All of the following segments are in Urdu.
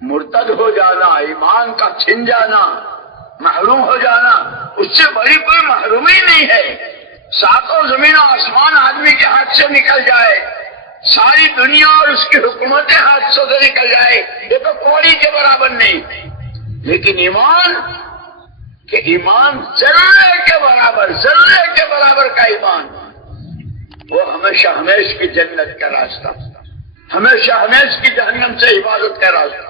مرتد ہو جانا، ایمان کا چھن جانا، محروم ہو جانا، اس سے بڑی کوئی محرومی نہیں ہے۔ ساتوں زمین و آسمان آدمی کے ہاتھ سے نکل جائے، ساری دنیا اور اس کی حکومتیں ہاتھوں سے نکل جائے، یہ تو کوڑی کے برابر نہیں۔ لیکن ایمان کہ ایمان ذرے کے برابر کا ایمان، وہ ہمیشہ ہمیش کی جنت کا راستہ، ہمیشہ ہمیش کی جہنم سے حفاظت کا راستہ،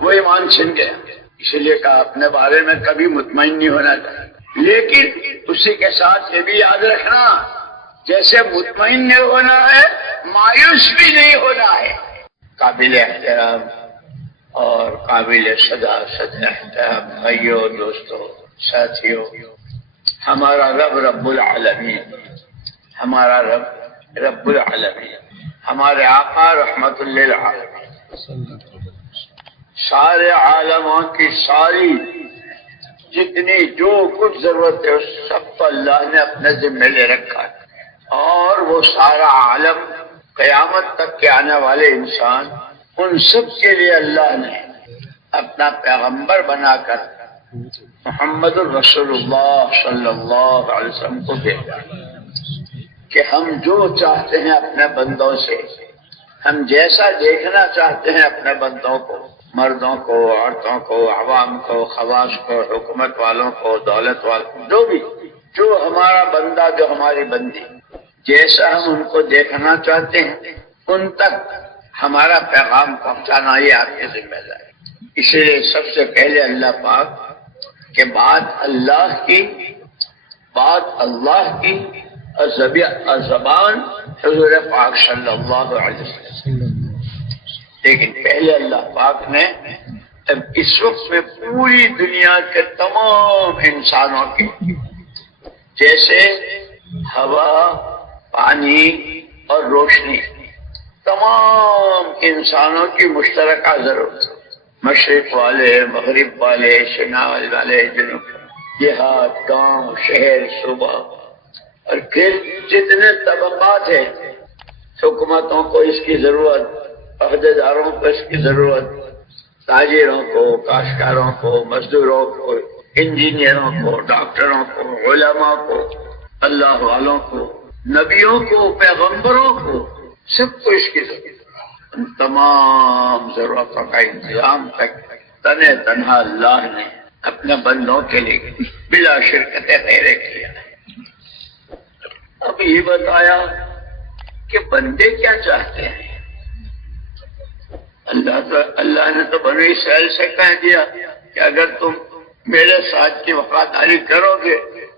وہ ایمان چھن گیا۔ اسی لیے کہا اپنے بارے میں کبھی مطمئن نہیں ہونا چاہیے، لیکن اسی کے ساتھ یہ بھی یاد رکھنا جیسے مطمئن نہیں ہونا ہے مایوس بھی نہیں ہونا ہے۔ قابل احترام اور قابل صد احترام بھائیوں، دوستوں، ساتھیوں، ہمارا رب العالمین، ہمارا رب العالمین، ہمارے آقا رحمت للعالمین، سارے عالموں کی ساری جتنی جو کچھ ضرورت ہے اس سب کو اللہ نے اپنے ذمہ لے رکھا ہے، اور وہ سارا عالم قیامت تک کے آنے والے انسان، ان سب کے لیے اللہ نے اپنا پیغمبر بنا کر محمد الرسول اللہ صلی اللہ علیہ وسلم کو بھیجا کہ ہم جو چاہتے ہیں اپنے بندوں سے، ہم جیسا دیکھنا چاہتے ہیں اپنے بندوں کو، مردوں کو، عورتوں کو، عوام کو، خواص کو، حکومت والوں کو، دولت والوں کو، جو ہمارا بندہ، جو ہماری بندی، جیسا ہم ان کو دیکھنا چاہتے ہیں ان تک ہمارا پیغام پہنچانا یہ آپ کی ذمہ داری۔ اسی لیے سب سے پہلے اللہ پاک کے بعد اللہ کی اور زبان حضور پاک صلی اللہ علیہ وسلم، لیکن پہلے اللہ پاک نے اس وقت میں پوری دنیا کے تمام انسانوں کی، جیسے ہوا، پانی اور روشنی، تمام انسانوں کی مشترکہ ضرورت، مشرق والے، مغرب والے، شمال والے، جنوب، دیہات، گاؤں، شہر، صوبہ، اور پھر جتنے طبقات ہیں، حکومتوں کو اس کی ضرورت، عہدیداروں کو اس کی ضرورت، تاجروں کو، کاشتکاروں کو، مزدوروں کو، انجینئروں کو، ڈاکٹروں کو، علماء کو، اللہ والوں کو، نبیوں کو، پیغمبروں کو، سب کو اس کی ضرورت۔ ان تمام ضرورتوں کا انتظام تک تنہا اللہ نے اپنے بندوں کے لیے بلا شرکت غیرے کیا ہے۔ اب یہ بتایا کہ بندے کیا چاہتے ہیں۔ اللہ نے تو بنی اسرائیل سے کہہ دیا کہ اگر تم میرے ساتھ کی وفاداری کرو گے،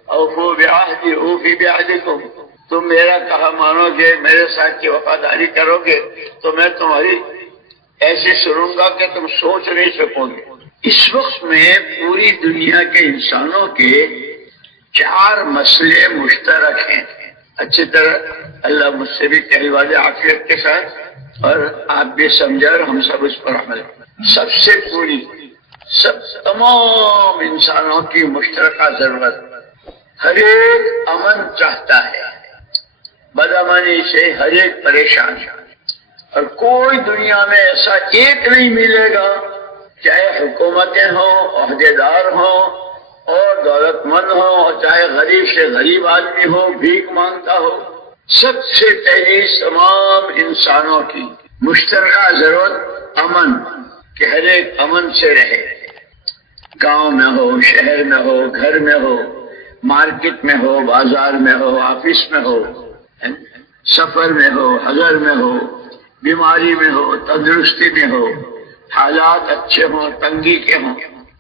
اوفوا بعہدی اوفی بعہدکم، تم میرا کہا مانو گے، میرے ساتھ کی وفاداری کرو گے تو میں تمہاری ایسے سنوں گا کہ تم سوچ نہیں سکو گے۔ اس وقت میں پوری دنیا کے انسانوں کے 4 مسئلے مشترک ہیں۔ اچھی طرح اللہ مجھ سے بھی کہنے والے عافیت کے ساتھ، اور آپ بھی سمجھا اور ہم سب اس پر عمل کریں۔ سب تمام انسانوں کی مشترکہ ضرورت، ہر ایک امن چاہتا ہے، بدامنی سے ہر ایک پریشان ہے، اور کوئی دنیا میں ایسا ایک نہیں ملے گا، چاہے حکومتیں ہوں، عہدیدار ہوں اور دولت مند ہوں، اور چاہے غریب سے غریب آدمی ہو، بھیک مانگتا ہو، سب سے پہلی تمام انسانوں کی مشترکہ ضرورت امن، کہ ہر ایک امن سے رہے، گاؤں میں ہو، شہر میں ہو، گھر میں ہو، مارکیٹ میں ہو، بازار میں ہو، آفس میں ہو، سفر میں ہو، حضر میں ہو، بیماری میں ہو، تندرستی میں ہو، حالات اچھے ہوں، تنگی کے ہوں،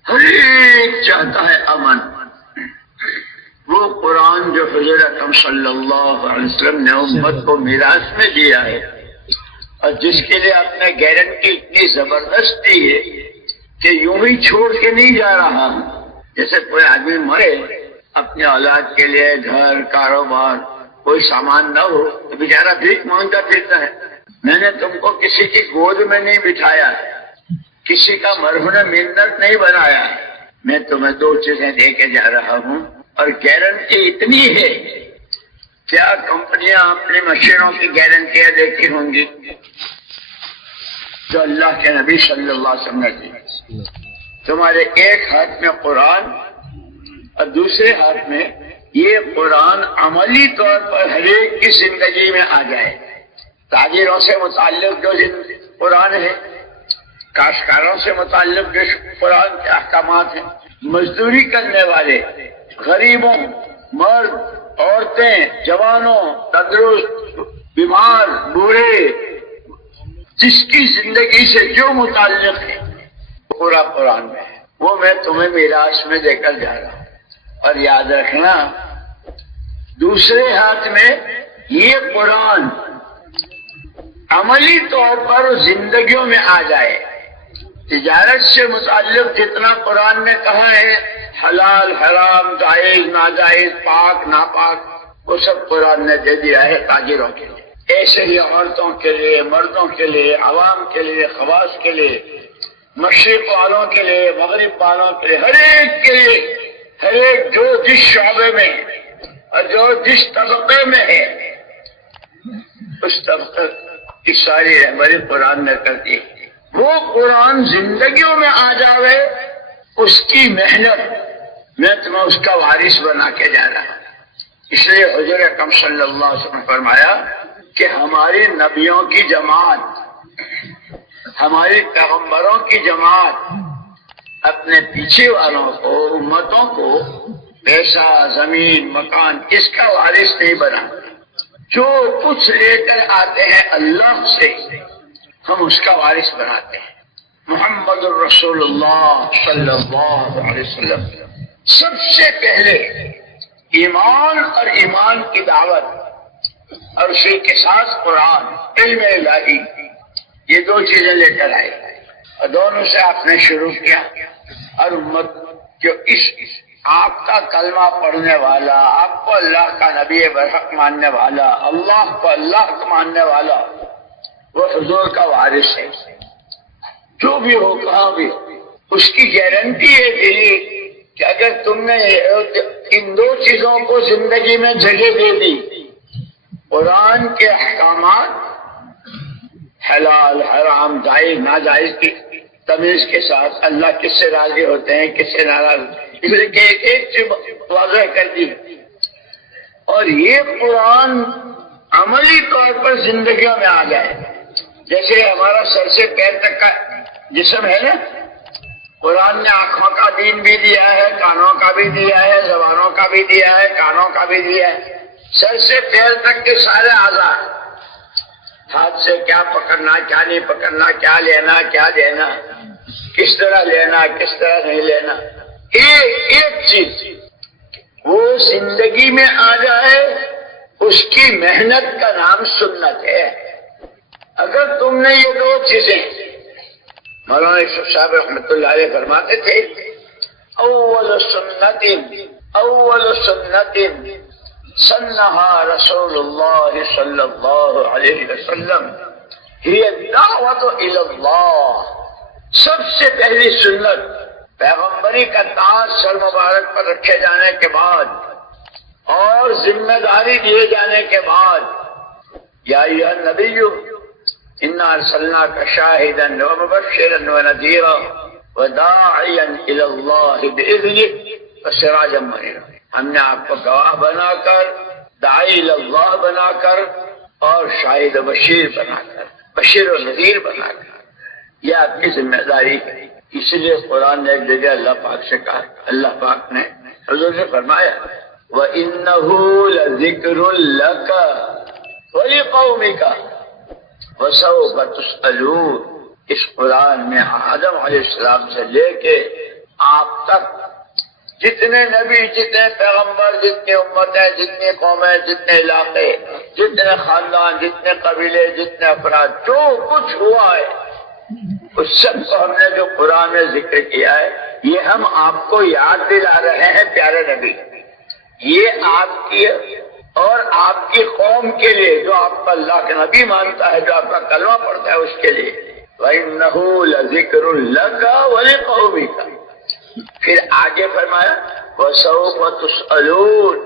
ہر ایک چاہتا ہے امن۔ وہ قرآن جو حضور اکرم صلی اللہ علیہ وسلم نے امت کو میراث میں دیا ہے، اور جس کے لیے آپ نے گارنٹی اتنی زبردست دی ہے کہ یوں ہی چھوڑ کے نہیں جا رہا ہوں۔ جیسے کوئی آدمی مرے، اپنے اولاد کے لیے گھر، کاروبار، کوئی سامان نہ ہو تو بیچارہ بھیک مانگتا پھرتا ہے۔ میں نے تم کو کسی کی گود میں نہیں بٹھایا، کسی کا مرہون منت نہیں بنایا، میں تمہیں 2 چیزیں دے کے جا رہا ہوں، اور گارنٹی اتنی ہے۔ کیا کمپنیاں اپنی مشینوں کی گارنٹیاں دیتی ہوں گی؟ جو اللہ کے نبی صلی اللہ علیہ وسلم نے دی. تمہارے ایک ہاتھ میں قرآن اور دوسرے ہاتھ میں یہ قرآن عملی طور پر ہر ایک کی زندگی میں آ جائے. تاجروں سے متعلق جو قرآن ہے، کاشتکاروں سے متعلق جو قرآن کے احکامات ہیں، مزدوری کرنے والے، غریبوں، مرد، عورتیں، جوانوں، تندرست، بیمار، بوڑھے، جس کی زندگی سے جو متعلق ہے پورا قرآن میں ہے، وہ میں تمہیں میراث میں دے کر جا رہا ہوں. اور یاد رکھنا دوسرے ہاتھ میں یہ قرآن عملی طور پر زندگیوں میں آ جائے. تجارت سے متعلق جتنا قرآن نے کہا ہے، حلال حرام، جائز ناجائز، پاک ناپاک، وہ سب قرآن نے دے دیا ہے تاجروں کے لیے. ایسے ہی عورتوں کے لیے، مردوں کے لیے، عوام کے لیے، خواص کے لیے، مشرق والوں کے لیے، مغرب والوں کے لیے، ہر ایک کے لیے، ہر ایک جو جس شعبے میں اور جو جس طبقے میں ہے، اس طبقے کی ساری رہبری قرآن نے کر دی. وہ قرآن زندگیوں میں آ جاوے، اس کی محنت میں تمہیں اس کا وارث بنا کے جا رہا ہوں. اس لیے حضور اکرم صلی اللہ علیہ وسلم نے فرمایا کہ ہماری نبیوں کی جماعت، ہماری پیغمبروں کی جماعت اپنے پیچھے والوں کو، امتوں کو پیسہ، زمین، مکان، اس کا وارث نہیں بنا. جو کچھ لے کر آتے ہیں اللہ سے، ہم اس کا وارث بناتے ہیں. محمد الرسول اللہ صلی اللہ علیہ وسلم سب سے پہلے ایمان اور ایمان کی دعوت اور اسی کے ساتھ قرآن، علم الہی، یہ دو چیزیں لے کر آئے اور دونوں سے آپ نے شروع کیا. اور امت جو اس آپ کا کلمہ پڑھنے والا، آپ کو اللہ کا نبی برحق ماننے والا، اللہ کو اللہ کو ماننے والا، وہ حضور کا وارث ہے. جو بھی ہو، کہاں بھی ہو، اس کی گارنٹی ہے دلی کہ اگر تم نے ان دو چیزوں کو زندگی میں جگہ دے دی، قرآن کے احکامات، حلال حرام، جائز ناجائز کی تمیز کے ساتھ، اللہ کس سے راضی ہوتے ہیں، کس سے ناراض، اس لیے کہ ایک چیز واضح کر دی. اور یہ قرآن عملی طور پر زندگیوں میں آ جائے. جیسے ہمارا سر سے پیر تک کا جسم ہے نا، قرآن نے آنکھوں کا دین بھی دیا ہے، کانوں کا بھی دیا ہے، زبانوں کا بھی دیا ہے، کانوں کا بھی دیا ہے. سر سے پیر تک کے سارے اعضاء، ہاتھ سے کیا پکڑنا، کیا نہیں پکڑنا، کیا لینا، کیا دینا، کس طرح لینا، کس طرح نہیں لینا، ایک چیز وہ زندگی میں آ جائے، اس کی محنت کا نام سنت ہے. اگر تم نے یہ دو چیزیں، مولانا یوسف صاحب رحمۃ اللہ علیہ فرماتے تھے، اول سنت سنہا رسول اللہ صلی اللہ علیہ وسلم ہی الدعوت الی اللہ. سب سے پہلی سنت پیغمبری کا تاج سر مبارک پر رکھے جانے کے بعد اور ذمہ داری دیے جانے کے بعد، یا ایھا النبی انا ارسلناک شاہدا ومبشرا ونذیرا وداعیا الی اللہ باذنہ وسراجا منیرا. ہم نے آپ کو گواہ بنا کر، داعی اللہ بنا کر اور شاہد و بشیر بنا کر، بشیر و نذیر بنا کر، یہ آپ کی ذمہ داری ہے. اس لیے قرآن نے ایک جگہ اللہ پاک سے کہا، اللہ پاک نے حضور سے فرمایا وَإِنَّهُ لَذِكْرٌ لَكَ وَلِقَوْمِكَ وَسَوْفَ تُسْأَلُونَ. اس قرآن میں آدم علیہ السلام سے لے کے آپ تک جتنے نبی، جتنے پیغمبر، جتنی امتیں، جتنی قومیں، جتنے علاقے، جتنے خاندان، جتنے قبیلے، جتنے افراد، جو کچھ ہوا ہے اس سب کو ہم نے جو قرآن میں ذکر کیا ہے، یہ ہم آپ کو یاد دلا رہے ہیں پیارے نبی. یہ آپ کی اور آپ کی قوم کے لیے جو آپ کا اللہ کے نبی مانتا ہے، جو آپ کا کلمہ پڑھتا ہے، اس کے لیے. وَإِنَّهُ لَذِكْرٌ لَكَ وَلِقَوْمِكَ. پھر آگے فرمایا وَسَوْفَ تُسْأَلُونَ.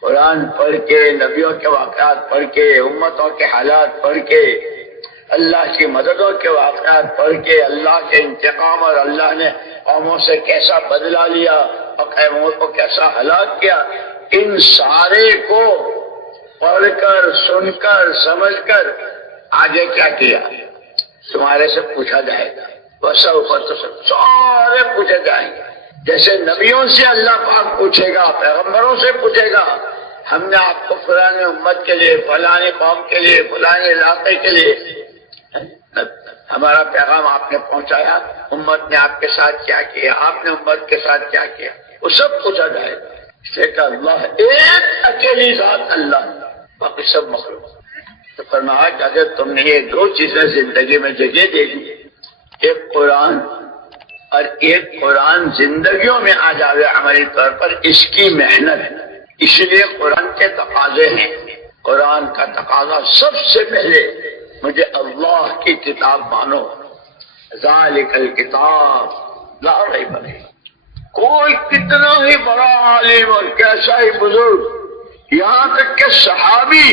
قرآن پڑھ کے، نبیوں کے واقعات پڑھ کے، امتوں کے حالات پڑھ کے اللہ کی مددوں کے واقعات پڑھ کے اللہ کے انتقام اور اللہ نے قوموں سے کیسا بدلہ لیا اور قوموں کو کیسا ہلاک کیا، ان سارے کو پڑھ کر سن کر سمجھ کر آگے کیا کیا تمہارے سے پوچھا جائے گا۔ بس اوپر تو سارے پوچھے جائیں گے، جیسے نبیوں سے اللہ پاک پوچھے گا، پیغمبروں سے پوچھے گا، ہم نے آپ کو فلاں امت کے لیے، فلاں قوم کے لیے، فلاں علاقے کے لیے ہمارا پیغام آپ نے پہنچایا، امت نے آپ کے ساتھ کیا کیا، آپ نے امت کے ساتھ کیا کیا، وہ سب پوچھا جائے گا۔ اس سے کہ اللہ ایک اکیلی ذات اللہ، باقی سب مخلوق۔ تو فرمایا کہ اگر تم نے یہ دو چیزیں زندگی میں جگہ دے دی، ایک قرآن اور ایک قرآن زندگیوں میں آ جاوے عملی طور پر، اس کی محنت، اس لیے قرآن کے تقاضے ہیں۔ قرآن کا تقاضا سب سے پہلے مجھے اللہ کی کتاب مانو، ذالک الکتاب لا ریب فیہ۔ کوئی کتنا ہی بڑا عالم اور کیسا ہی بزرگ، یہاں تک کہ صحابی،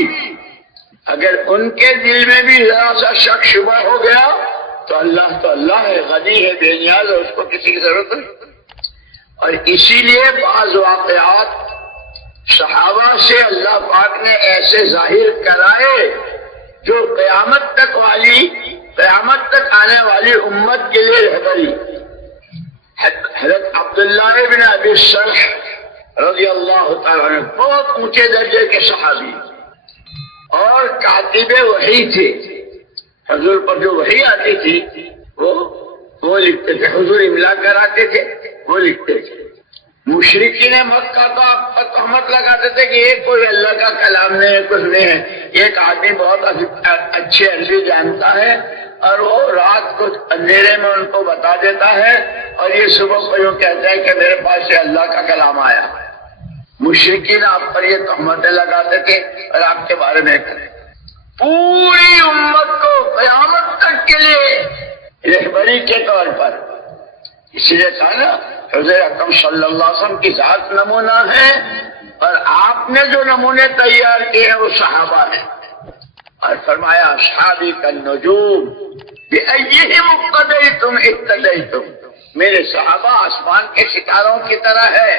اگر ان کے دل میں بھی ذرا سا شک شبہ ہو گیا تو اللہ ہے، غنی ہے، بے نیاز ہے، اس کو کسی کی ضرورت نہیں۔ اور اسی لیے بعض واقعات صحابہ سے اللہ پاک نے ایسے ظاہر کرائے جو قیامت تک آنے والی امت کے لیے رہبری۔ حضرت عبداللہ ابن ابی سرح رضی اللہ تعالیٰ عنہ بہت اونچے درجے کے صحابی اور کاتب وحی تھے، حضور پر جو وحی آتی تھی وہ لکھتے تھے، حضور املا کراتے تھے وہ لکھتے تھے۔ مشرکین مکہ کا تہمت لگاتے تھے کہ یہ کوئی اللہ کا کلام نہیں ہے، کچھ نہیں ہے، ایک آدمی بہت اچھے عربی جانتا ہے اور وہ رات کو اندھیرے میں ان کو بتا دیتا ہے اور یہ صبح کو یوں کہتا ہے کہ میرے پاس سے اللہ کا کلام آیا۔ مشرکین آپ پر یہ تہمتیں لگاتے تھے اور آپ کے بارے میں پوری امت کو قیامت تک کے لیے رہبری کے طور پر، اس لیے کہا نا حضور اکرم صلی اللہ علیہ وسلم کی ذات نمونہ ہے اور آپ نے جو نمونے تیار کیے ہیں وہ صحابہ ہیں۔ اور فرمایا اصحابی کالنجوم بأیہم اقتدیتم اہتدیتم، میرے صحابہ آسمان کے ستاروں کی طرح ہے،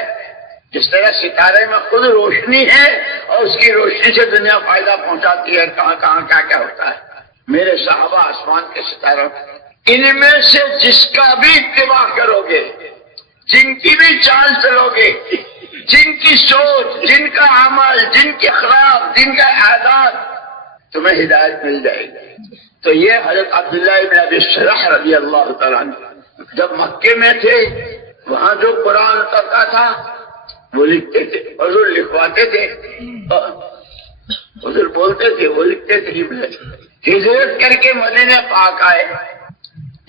جس طرح ستارے میں خود روشنی ہے اور اس کی روشنی سے دنیا فائدہ پہنچاتی ہے، کہاں کہاں کیا کیا ہوتا ہے۔ میرے صحابہ آسمان کے ستاروں، ان میں سے جس کا بھی اتباع کرو گے، جن کی بھی چال چلو گے، جن کی سوچ، جن کا عمل، جن کے اخلاق، جن کا عادات، تمہیں ہدایت مل جائے گی۔ تو یہ حضرت عبداللہ ابن ابی سرح رضی اللہ تعالیٰ عنہ جب مکے میں تھے، وہاں جو قرآن اترتا تھا وہ لکھتے تھے، حضور لکھواتے تھے، حضور بولتے تھے، وہ لکھتے تھے۔ ہجرت کر کے مدینہ پاک آئے،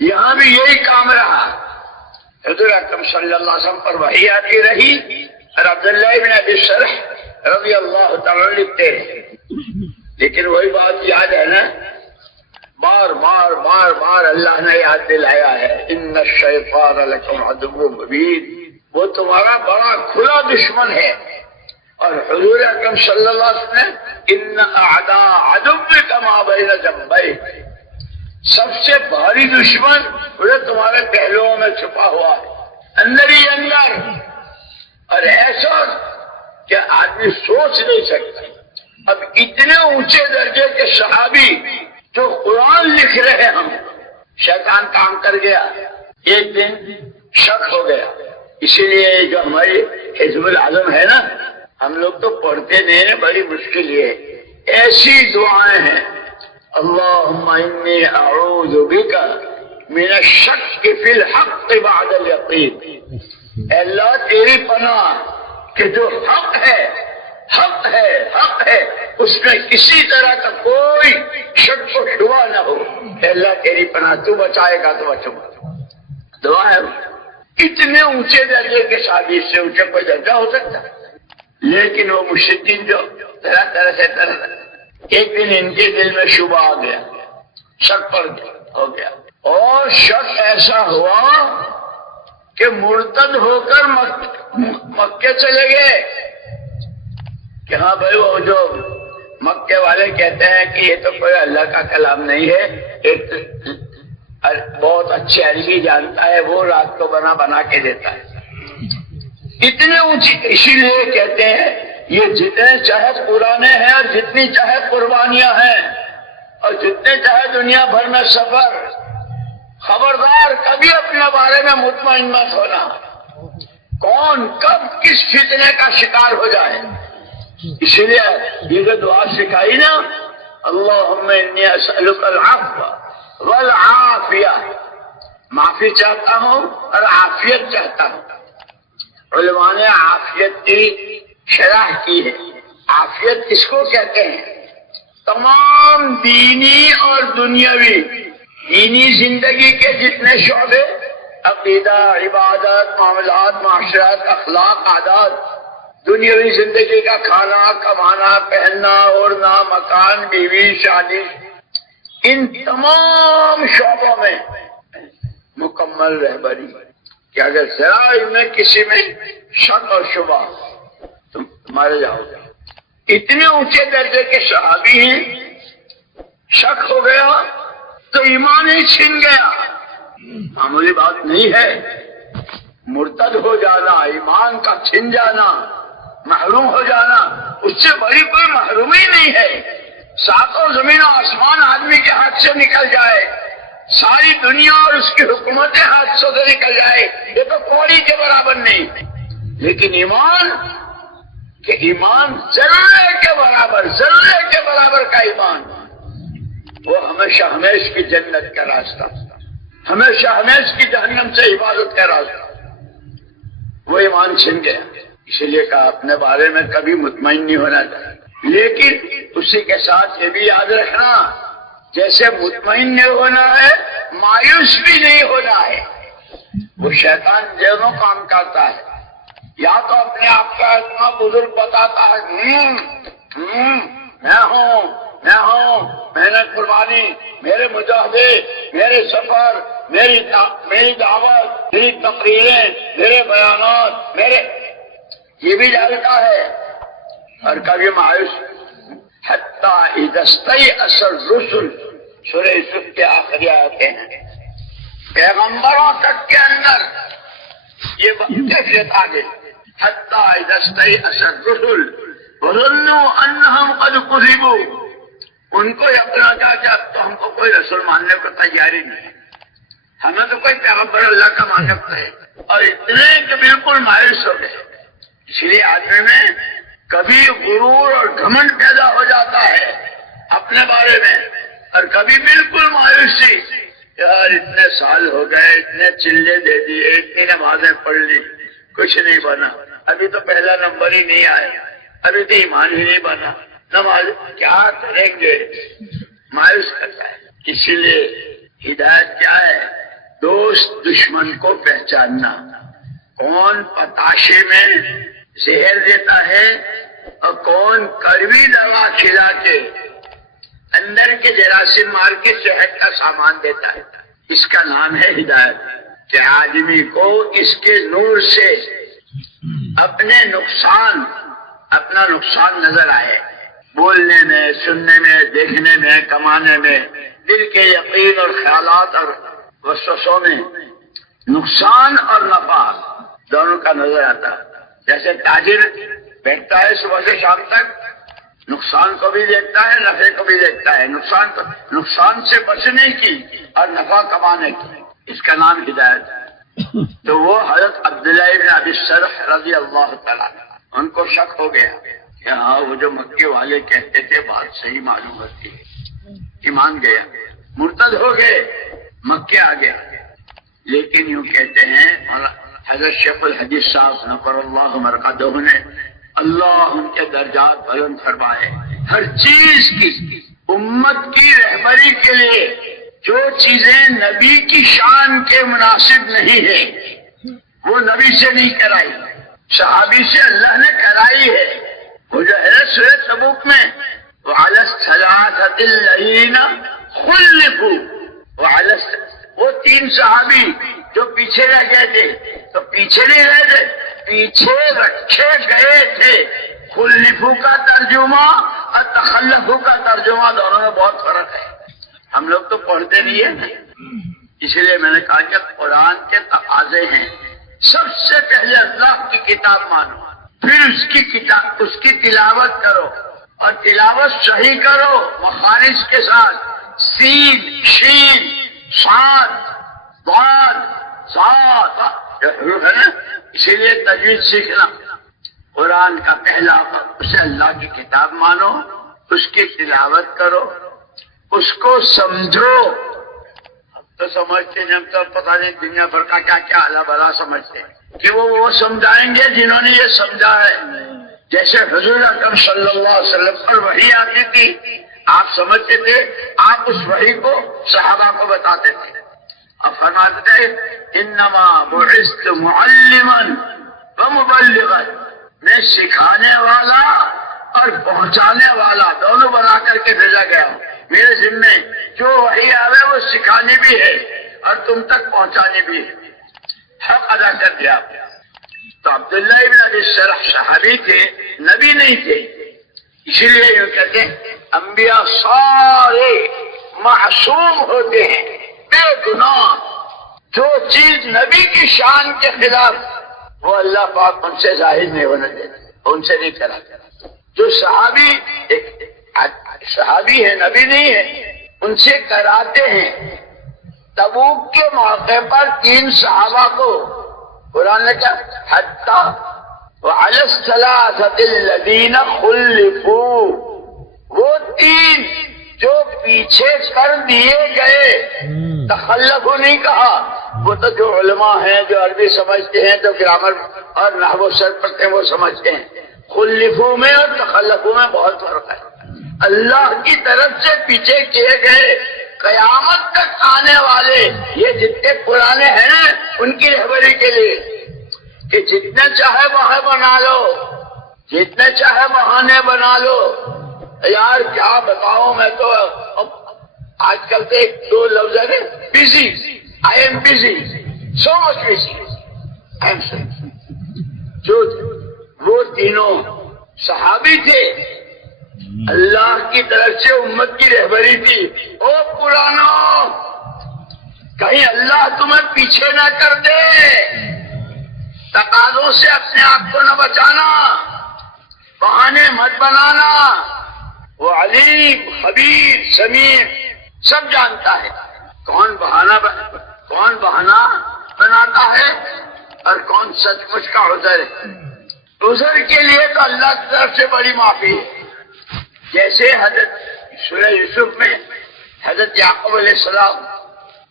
یہاں بھی یہی کام رہا، حضور اکرم صلی اللہ علیہ وسلم پر وحی آتی رہی اور عبداللہ ابن ابی سرح رضی اللہ تعالیٰ لکھتے رہے۔ لیکن وہی بات یاد ہے نا، بار بار بار بار اللہ نے یاد دلایا ہے، ان الشیطان لکم عدو مبین، وہ تمہارا بڑا کھلا دشمن ہے۔ اور حضور اکرم صلی اللہ علیہ وسلم ان اعداء عدوک ما بین جنبیک، سب سے بھاری دشمن وہ تمہارے پہلوؤں میں چھپا ہوا ہے، اندر ہی اندر، اور ایسا کہ آدمی سوچ نہیں سکتا۔ اب اتنے اونچے درجے کے صحابی جو قرآن لکھ رہے، ہم شیطان کام کر گیا، ایک دن شک ہو گیا، اسی لیے جو ہماری حزب العظم ہے نا، ہم لوگ تو پڑھتے نہیں ہیں، بڑی مشکل یہ ایسی دعائیں ہیں، اللہم انی اعوذ بک من الشک فی الحق بعد الیقین، اے اللہ تیری پناہ کہ جو حق ہے اس میں کسی طرح کا کوئی شک و شبہ نہ ہو، اے اللہ تیری پناہ، تو بچائے گا تو بچوں گا۔ دعا ہے، اتنے اونچے درجے کے صحابی سے اونچے کوئی درجہ ہو سکتا، لیکن وہ مشرکین جو طرح طرح سے ایک دن ان کے دل میں شبہ آ گیا، شک پڑ ہو گیا، اور شک ایسا ہوا کہ مرتد ہو کر مکے چلے گئے کہ ہاں بھائی وہ جو مکے والے کہتے ہیں کہ یہ تو کوئی اللہ کا کلام نہیں ہے، ایک بہت اچھے عربی جانتا ہے، وہ رات کو بنا کے دیتا ہے۔ اتنے اونچی، اسی لیے کہتے ہیں یہ جتنے چاہے پرانے ہیں اور جتنی چاہے قربانیاں ہیں اور جتنے چاہے دنیا بھر میں سفر، خبردار کبھی اپنے بارے میں مطمئن مت ہونا، کون کب کس فتنے کا شکار ہو جائے۔ اسی لیے یہ جو دعا سکھائی نا، اللہم انی اسألک العفو والعافیہ، معافی چاہتا ہوں اور عافیت چاہتا ہوں۔ علماء نے عافیت کی شرح کی ہے۔ عافیت کس کو کہتے ہیں؟ تمام دینی اور دنیاوی، دینی زندگی کے جتنے شعبے، عقیدہ، عبادت، معاملات، معاشرات، اخلاق، عادات، دنیاوی زندگی کا کھانا، کمانا، پہننا، اوڑھنا، مکان، بیوی، شادی، ان تمام شعبوں میں مکمل رہبری، کہ اگر ذرا ان میں کسی میں شک اور شبہ تم مارے جاؤ گے۔ اتنے اونچے درجے کے صحابی ہیں، شک ہو گیا تو ایمان ہی چھن گیا، معمولی بات نہیں ہے۔ مرتد ہو جانا، ایمان کا چھن جانا، محروم ہو جانا، اس سے بڑی کوئی محرومی نہیں ہے۔ ساتوں زمین و آسمان آدمی کے ہاتھ سے نکل جائے، ساری دنیا اور اس کی حکومتیں ہاتھوں سے نکل جائے، یہ تو کوڑی کے برابر نہیں۔ لیکن ایمان کہ ایمان ذرے کے برابر کا ایمان، وہ ہمیشہ ہمیش کی جنت کا راستہ، ہمیشہ ہمیش کی جہنم سے حفاظت کا راستہ، وہ ایمان چھن گیا۔ اسی لیے کہا اپنے بارے میں کبھی مطمئن نہیں ہونا چاہیے، لیکن اسی کے ساتھ یہ بھی یاد رکھنا، جیسے مطمئن نہیں ہونا ہے مایوس بھی نہیں ہونا ہے۔ وہ شیطان دونوں کام کرتا ہے، یا تو اپنے آپ کا اتنا بزرگ بتاتا ہے، میں ہوں، میں نے قربانی، میرے مجاہدے، میرے سفر، میری دعوت، میری تقریریں، میرے بیانات، یہ بھی ڈالتا ہے۔ اور کبھی مایوس، حتیٰ اذا استیأس الرسل، سورہ یوسف کے آخری آیتیں ہیں، پیغمبروں تک کے اندر یہ کیفیت آ گئی۔ حتیٰ اذا استیأس الرسل وظنوا انہم قد کذبوا، ان کو یقین تھا کہ اب تو ہم کو کوئی رسول ماننے کو تیاری نہیں، ہمیں تو کوئی پیغمبر اللہ کا ماننے کو ہے، اور اتنے کہ بالکل مایوس ہو گئے۔ اس لیے آدمی میں کبھی غرور اور گھمنڈ پیدا ہو جاتا ہے اپنے بارے میں، اور کبھی بالکل مایوسی، یار اتنے سال ہو گئے، اتنے چلے دے دیے، اتنی نمازیں پڑھ لی، کچھ نہیں بنا، ابھی تو پہلا نمبر ہی نہیں آیا، ابھی تو ایمان ہی نہیں بنا، نماز کیا کریں گے، مایوس کرتا ہے۔ اسی لیے ہدایت کیا ہے؟ دوست دشمن کو پہچاننا، کون پتاشے میں زہر دیتا ہے اور کون کڑوی دوا کھلا کے اندر کے جراثیم مار کے صحت کا سامان دیتا ہے، اس کا نام ہے ہدایت، کہ آدمی کو اس کے نور سے اپنا نقصان نظر آئے، بولنے میں، سننے میں، دیکھنے میں، کمانے میں، دل کے یقین اور خیالات اور وسوسوں میں نقصان اور نفع دونوں کا نظر آتا ہے۔ جیسے تاجر بیٹھتا ہے صبح سے شام تک، نقصان کو بھی دیکھتا ہے، نفع کو بھی دیکھتا ہے، نقصان سے بچنے کی اور نفع کمانے کی، اس کا نام ہدایت ہے۔ تو وہ حضرت عبداللہ بن ابی سرح رضی اللہ تعالیٰ، ان کو شک ہو گیا کہ ہاں وہ جو مکے والے کہتے تھے بات صحیح معلوم ہوتی ہے، ایمان گیا، مرتد ہو گئے، مکے آ گیا۔ لیکن یوں کہتے ہیں حضرت شیخ الحدیث صاحب نفر اللہ مرقدہ نے، اللہ ان کے درجات بلند فرمائے، ہر چیز کی امت کی رہبری کے لیے جو چیزیں نبی کی شان کے مناسب نہیں ہے وہ نبی سے نہیں کرائی، صحابی سے اللہ نے کرائی ہے۔ وہ جو ہے سورہ تبوک میں وعلی الثلاثۃ الذین خلفوا، وہ تین صحابی جو پیچھے رہ گئے تھے، تو پیچھے نہیں رہ گئے، پیچھے رکھے گئے تھے۔ خلفوا کا ترجمہ اور تخلف کا ترجمہ دونوں میں بہت فرق ہے. ہم لوگ تو پڑھتے نہیں ہیں، اس لیے میں نے کہا کہ قرآن کے تقاضے ہیں. سب سے پہلے اللہ کی کتاب مانو، پھر اس کی تلاوت کرو، اور تلاوت صحیح کرو مخارج کے ساتھ. سین، شین، صاد، ضاد، ذات، یہ حروف ہے نا، اسی لیے تجوید سیکھنا. قرآن کا پہلا اسے اللہ کی کتاب مانو، اس کی تلاوت کرو، اس کو سمجھو. اب تو سمجھتے ہیں، ہم تو پتہ نہیں دنیا بھر کا کیا کیا اعلیٰ بھلا سمجھتے ہیں کہ وہ سمجھائیں گے جنہوں نے یہ سمجھا ہے. جیسے حضور اکرم صلی اللہ علیہ وسلم پر وحی آتی تھی، آپ سمجھتے تھے، آپ اس وحی کو صحابہ کو بتاتے تھے. اب فرماتے تھے انما بعثت معلما ومبلغا، میں سکھانے والا اور پہنچانے والا دونوں بنا کر کے بھیجا گیا ہوں. میرے ذمے جو وحی آوے وہ سکھانی بھی ہے اور تم تک پہنچانی بھی ہے. حق ادا کر دیا. تو عبداللہ ابن ابی سرح صحابی تھے، نبی نہیں تھے. اسی لیے یہ کہتے ہیں انبیاء سارے معصوم ہوتے ہیں، بے گناہ. جو چیز نبی کی شان کے خلاف وہ اللہ پاک ان سے ظاہر نہیں ہونے دیتے، ان سے نہیں کراتے. جو صحابی ہے، نبی نہیں ہے، ان سے کراتے ہیں. تبوک کے موقع پر 3 صحابہ کو قرآن نے کہا حتی وعلی الثلاثة الذین خلفوا، وہ 3 جو پیچھے کر دیے گئے. تخلف نہیں کہا، وہ تو جو علماء ہیں، جو عربی سمجھتے ہیں، جو گرامر اور نحو صرف پڑھتے ہیں وہ سمجھتے ہیں. خلفو میں اور تخلفو میں بہت فرق ہے. اللہ کی طرف سے پیچھے کیے گئے قیامت تک آنے والے یہ جتنے پرانے ہیں ان کی رہبری کے لیے کہ جتنے چاہے وہاں بنا لو، جتنے چاہے بہانے بنا لو. یار کیا بتاؤں، میں تو آج کل تو 2 لفظ ہے busy, I am busy, so much busy, I am so. جو وہ تینوں صحابی تھے، اللہ کی طرف سے امت کی رہبری تھی. او پرانو، کہیں اللہ تمہیں پیچھے نہ کر دے، تقاضوں سے اپنے آپ کو نہ بچانا، بہانے مت بنانا. وہ علیم، خبیر، سمیع سب جانتا ہے کون بہانہ بناتا ہے اور کون سچ مچ کا عذر ہے. عذر کے لیے تو اللہ کی طرف سے بڑی معافی ہے. جیسے حضرت سورہ یوسف میں حضرت یعقوب علیہ السلام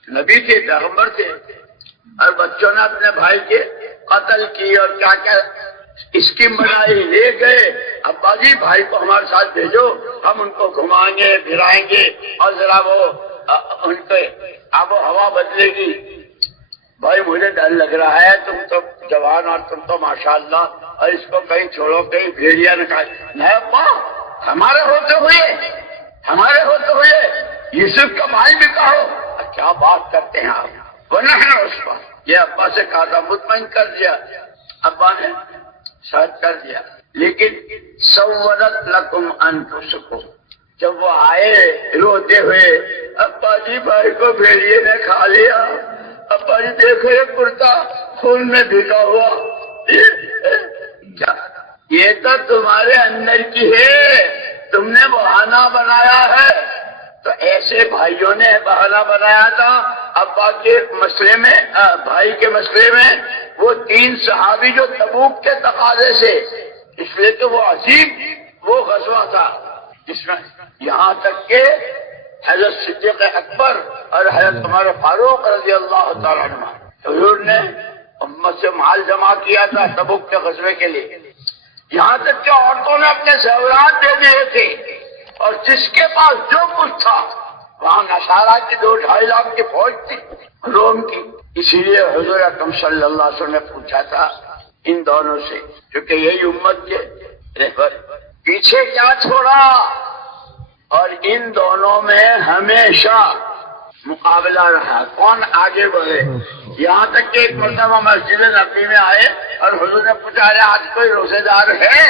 نبی تھے، پیغمبر تھے، اور بچوں نے اپنے بھائی کے قتل کی اور کیا کیا اسکیم بنائی، لے گئے. ابا جی بھائی کو ہمارے ساتھ بھیجو، ہم ان کو گھمائیں گے پھرائیں گے اور ذرا وہ ان پہ آب و ہوا بدلے گی. بھائی مجھے ڈر لگ رہا ہے، تم تو جوان اور تم تو ماشاءاللہ، اور اس کو کہیں چھوڑو، کہیں بھیڑیا نہ کھائے. نہیں ابا، ہمارے ہوتے ہوئے یوسف کا بھائی بھی کہو. کیا بات کرتے ہیں آپ، ونحن عصبہ. یہ ابا سے کہا تھا، مطمئن کر دیا، ابا نے شاید کر دیا. لیکن سولت لکم انفسکم، جب وہ آئے روتے ہوئے، ابا جی بھائی کو بھیڑیے نے کھا لیا، ابا جی دیکھو یہ کرتا خون میں بھیگا ہوا. یہ تو تمہارے اندر کی ہے، تم نے بہانہ بنایا ہے. تو ایسے بھائیوں نے بہانہ بنایا تھا ابا کے مسئلے میں، بھائی کے مسئلے میں. وہ 3 صحابی جو تبوک کے تقاضے سے، اس لیے تو وہ عظیم وہ غزوہ تھا جس میں یہاں تک کہ حضرت صدیق اکبر اور حضرت عمر فاروق رضی اللہ تعالیٰ عنہ حضور نے امت سے مال جمع کیا تھا تبوک کے غزوے کے لیے. یہاں تک کہ عورتوں نے اپنے زیورات دے دیے تھے، اور جس کے پاس جو کچھ تھا، وہاں نصارہ کی 2-2.5 لاکھ کی فوج تھی روم کی. اسی لیے حضور اکرم صلی اللہ علیہ وسلم نے پوچھا تھا ان دونوں سے، کیونکہ یہی امت کے رہبر، پیچھے کیا چھوڑا. اور ان دونوں میں ہمیشہ مقابلہ رہا، کون آگے بڑھے. یہاں تک کہ ایک مرتبہ مسجد نبوی میں آئے اور حضور نے پوچھا آج کوئی روزے دار ہے؟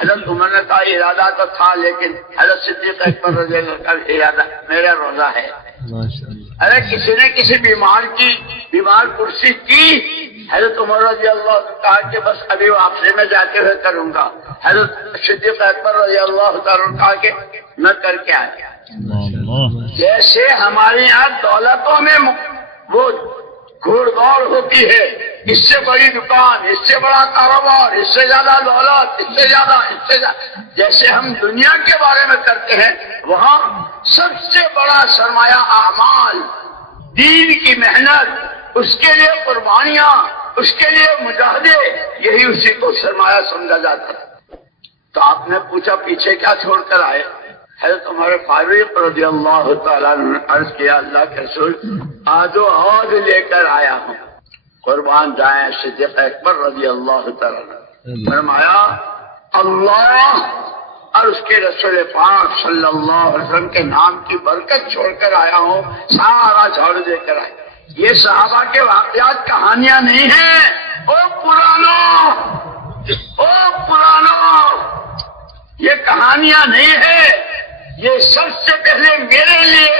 حضرت عمر نے کہا ارادہ تو تھا لیکن حضرت صدیق اکبر رضی اللہ عنہ کا ارادہ میرا روزہ ہے. ارے کسی نے کسی بیمار کرسی کی، حضرت عمر رضی اللہ عنہ کہا کہ بس ابھی واپسی میں جاتے ہوئے کروں گا. حضرت صدیق اکبر رضی اللہ تعالیٰ عنہ کہا کہ میں کر کے آیا. جیسے ہمارے یہاں دولتوں میں وہ گھوڑ دوڑ ہوتی ہے، اس سے بڑی دکان، اس سے بڑا کاروبار، اس سے زیادہ دولت، اس سے زیادہ، جیسے ہم دنیا کے بارے میں کرتے ہیں، وہاں سب سے بڑا سرمایہ اعمال، دین کی محنت، اس کے لیے قربانیاں، اس کے لیے مجاہدے، یہی اسی کو سرمایہ سمجھا جاتا ہے. تو آپ نے پوچھا پیچھے کیا چھوڑ کر آئے؟ حضرت عمر فاروق رضی اللہ تعالیٰ نے عرض کیا اللہ کے رسول آدھو عہد لے کر آیا ہوں. قربان جائیں صدیق اکبر رضی اللہ تعالیٰ نے فرمایا اللہ اور اس کے رسول پاک صلی اللہ علیہ وسلم کے نام کی برکت چھوڑ کر آیا ہوں، سارا جھاڑو دے کر آیا. یہ صحابہ کے واقعات کہانیاں نہیں ہیں. او پرانو یہ کہانیاں نہیں ہے، یہ سب سے پہلے میرے لیے،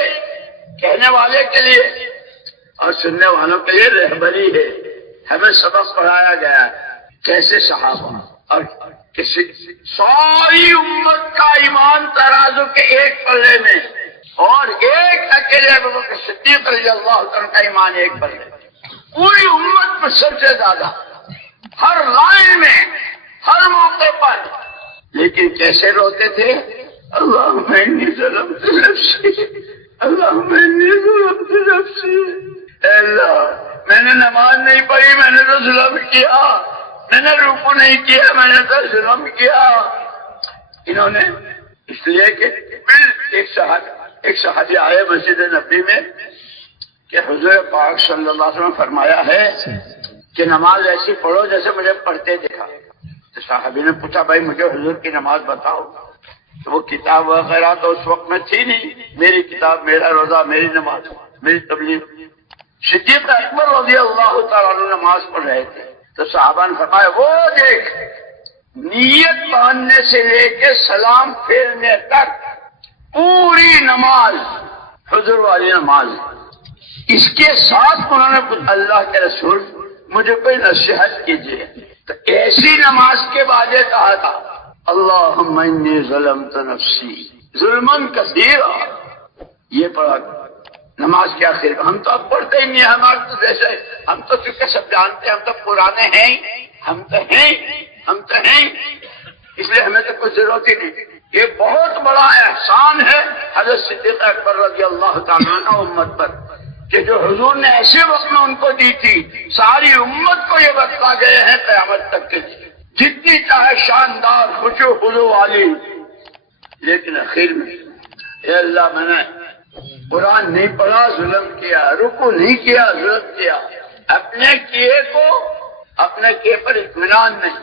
کہنے والے کے لیے اور سننے والوں کے لیے رہبری ہے. ہمیں سبق پڑھایا گیا کیسے صحابہ اور کسی ساری امت کا ایمان ترازو کے ایک پلے میں اور ایک اکیلے ابو بکر صدیق رضی اللہ عنہ کا ایمان ایک پلے، پوری امت میں سب سے زیادہ، ہر لائن میں، ہر موقع پر. لیکن کیسے روتے تھے؟ اللہم انی ظلمت نفسی، اللہم انی ظلمت نفسی. اے اللہ میں نے نماز نہیں پڑھی، میں نے تو ظلم کیا، میں نے رکوع نہیں کیا، میں نے تو ظلم کیا. انہوں نے اس لیے کہ ایک صحابی آئے مسجد نبی میں کہ حضور پاک صلی اللہ علیہ وسلم فرمایا ہے کہ نماز ایسی پڑھو جیسے مجھے پڑھتے دیکھا. تو صحابی نے پوچھا بھائی مجھے حضور کی نماز بتاؤ. تو وہ کتاب وغیرہ تو اس وقت میں تھی نہیں، میری کتاب، میرا روزہ، میری نماز، میری تبلیغ. صدیق اکبر رضی اللہ تعالیٰ عنہ نماز پڑھ رہے تھے تو صحابہ نے فرمایا وہ دیکھ، نیت باندھنے سے لے کے سلام پھیرنے تک پوری نماز حضور والی نماز. اس کے ساتھ انہوں نے اللہ کے رسول مجھے کوئی نصیحت کیجیے. تو ایسی نماز کے بعد یہ کہا تھا اللہم انی ظلمت نفسی ظلمن کثیرا. یہ پڑھا نماز کے آخر. ہم تو اب پڑھتے ہی نہیں، ہمارے تو جیسے ہم تو چونکہ سب جانتے ہیں، ہم تو پرانے ہیں، ہم تو ہیں، اس لیے ہمیں تو کوئی ضرورت ہی نہیں. یہ بہت بڑا احسان ہے حضرت صدیق اکبر رضی اللہ تعالیٰ عنہ امت پر کہ جو حضور نے ایسے وقت میں ان کو دی تھی، ساری امت کو یہ بتلا گئے ہیں قیامت تک کے جتنی چاہے شاندار خشوع خضوع والی. لیکن اخیر میں اے اللہ میں نے قرآن نہیں پڑھا، ظلم کیا، رکوع نہیں کیا، ظلم کیا. اپنے کیے پر اطمینان نہیں.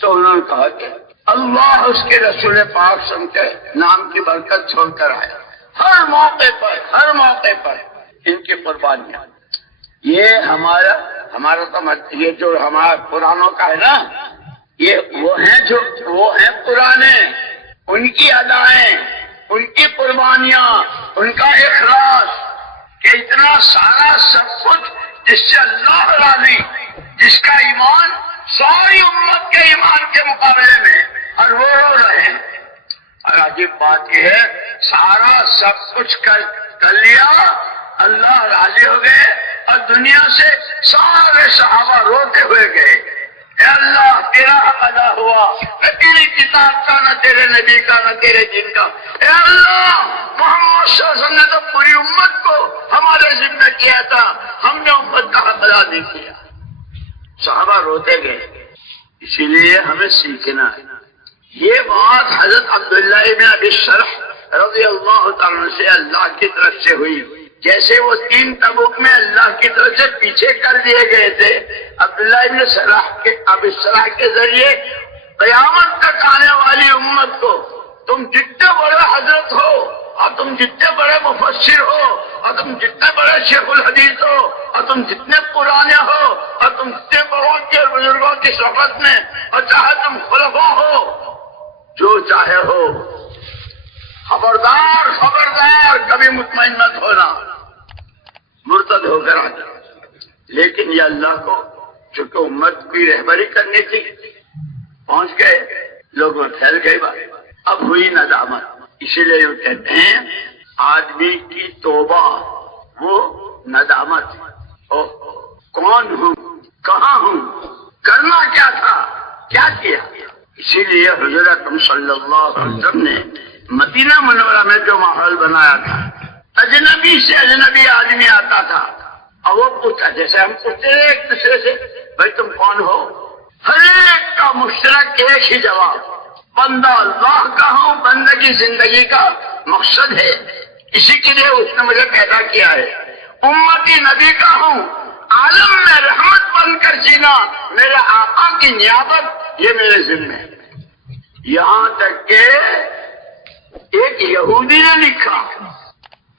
تو انہوں نے کہا کہ اللہ اس کے رسول پاک سن کے نام کی برکت چھوڑ کر آیا. ہر موقع پر ان کی قربانیاں. یہ ہمارا تو یہ جو ہمارا پرانوں کا ہے نا، یہ وہ ہیں پرانے، ان کی ادائیں، ان کی قربانیاں، ان کا اخلاص کہ اتنا سارا سب کچھ جس سے اللہ راضی، جس کا ایمان ساری امت کے ایمان کے مقابلے میں، اور وہ رو رہے ہیں. اور عجیب بات یہ ہے سارا سب کچھ کر لیا، اللہ راضی ہو گئے اور دنیا سے سارے صحابہ روتے ہوئے گئے. اے اللہ تیرا حق ادا ہوا، نہ تیری کتاب کا، نہ تیرے نبی کا، نہ تیرے دین کا. اے اللہ محمد صلی اللہ علیہ وسلم نے تو پوری امت کو ہمارے ذمہ کیا تھا، ہم نے امت کا حق ادا نہیں کیا. صحابہ روتے گئے. اسی لیے ہمیں سیکھنا ہے. یہ بات حضرت عبداللہ ابن ابی سرح رضی اللہ تعالیٰ سے اللہ کی طرف سے ہوئی. جیسے وہ 3 تبوک میں اللہ کی طرف سے پیچھے کر دیے گئے تھے، عبداللہ ابن ابی سرح کے ذریعے قیامت تک آنے والی امت کو تم جتنے بڑے حضرت ہو اور تم جتنے بڑے مفسر ہو اور تم جتنے بڑے شیخ الحدیث ہو اور تم جتنے پرانے ہو اور تم جتنے بڑوں کے بزرگوں کی صحبت میں اور چاہے تم خلفاء ہو جو چاہے ہو، خبردار خبردار کبھی مطمئن مت ہونا، مرتد ہو کر آ جاؤ۔ لیکن یہ اللہ کو چونکہ امت کی رہبری کرنی تھی، پہنچ گئے، لوگوں پھیل گئی بات، اب ہوئی ندامت۔ اسی لیے وہ کہتے ہیں آدمی کی توبہ وہ ندامت، اوہ کون ہوں، کہاں ہوں، کرنا کیا تھا، کیا کیا۔ اسی لیے حضرت اکرم صلی اللہ علیہ وسلم نے مدینہ منورہ میں جو ماحول بنایا تھا، اجنبی سے اجنبی آدمی آتا تھا اور وہ پوچھا، جیسے ہم پوچھتے ہیں ایک دوسرے سے بھائی تم کون ہو، ہر ایک کا مشترک ایک ہی جواب، بندہ اللہ کا ہوں، بندگی زندگی کا مقصد ہے، اسی کے لیے اس نے مجھے پیدا کیا ہے، امتی نبی کا ہوں، عالم میں رحمت بن کر جینا میرے آقا کی نیابت یہ میرے ذمہ ہے۔ یہاں تک کہ ایک یہودی نے لکھا،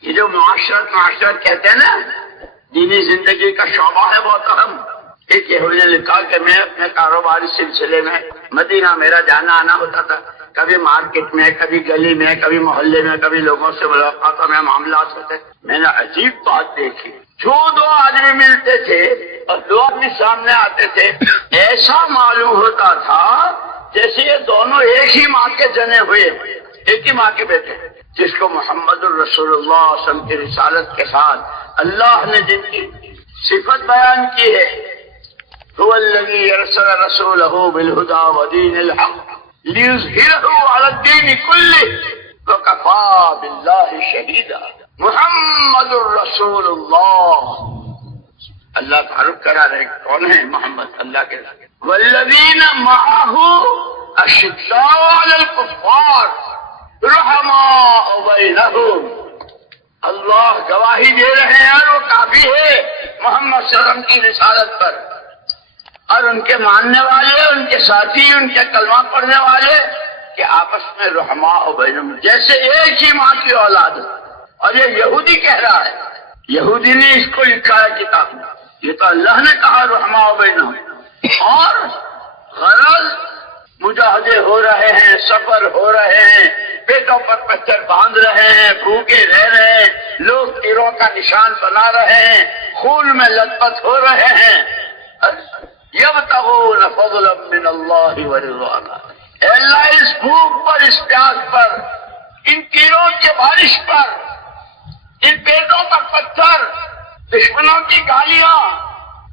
یہ جو معاشرت کہتے ہیں نا، دینی زندگی کا شعبہ ہے بہت اہم، ایک یہودی نے لکھا کہ میں اپنے کاروباری سلسلے میں مدینہ میرا جانا آنا ہوتا تھا، کبھی مارکیٹ میں، کبھی گلی میں، کبھی محلے میں، کبھی لوگوں سے ملاقاتوں میں معاملات ہوتے، میں نے عجیب بات دیکھی، جو دو آدمی ملتے تھے اور دو آدمی سامنے آتے تھے، ایسا معلوم ہوتا تھا جیسے یہ دونوں ایک ہی ماں کے جنے ہوئے، ایک ہی ماں کے بیٹے، جس کو محمد الرسول اللہ صلی اللہ علیہ وسلم کی رسالت کے ساتھ اللہ نے جن کی صفت بیان کی ہے، هو الذي ارسل رسوله بالهدى ودين الحق ليظهره على الدين كله وكفى بالله شهيدا۔ محمد الرسول اللہ، اللہ تعارف کرا رہے کون ہے محمد، اللہ کے والذین معه اشداء علی الکفار رحماء بینہم، اللہ گواہی دے رہے ہیں اور وہ کافی ہے محمد صلی اللہ علیہ وسلم کی رسالت پر، اور ان کے ماننے والے، ان کے ساتھی، ان کے کلمہ پڑھنے والے کہ آپس میں رحماء بینہم، جیسے ایک ہی ماں کی اولاد۔ اور یہ یہودی کہہ رہا ہے، یہودی نے اس کو لکھا ہے کتاب میں، یہ تو اللہ نے کہا رحماء بینہم، اور غرض مجاہدے ہو رہے ہیں، سفر ہو رہے ہیں، پیٹوں پر پتھر باندھ رہے ہیں، بھوکے رہ رہے ہیں، لوگ تیروں کا نشان بنا رہے ہیں، خون میں لت پت ہو رہے ہیں، یبتغون فضلا من اللہ ورضوانا۔ اے اللہ اس بھوک پر، اس پیاس پر، ان تیروں کی بارش پر، ان پیٹوں پر پتھر، دشمنوں کی گالیاں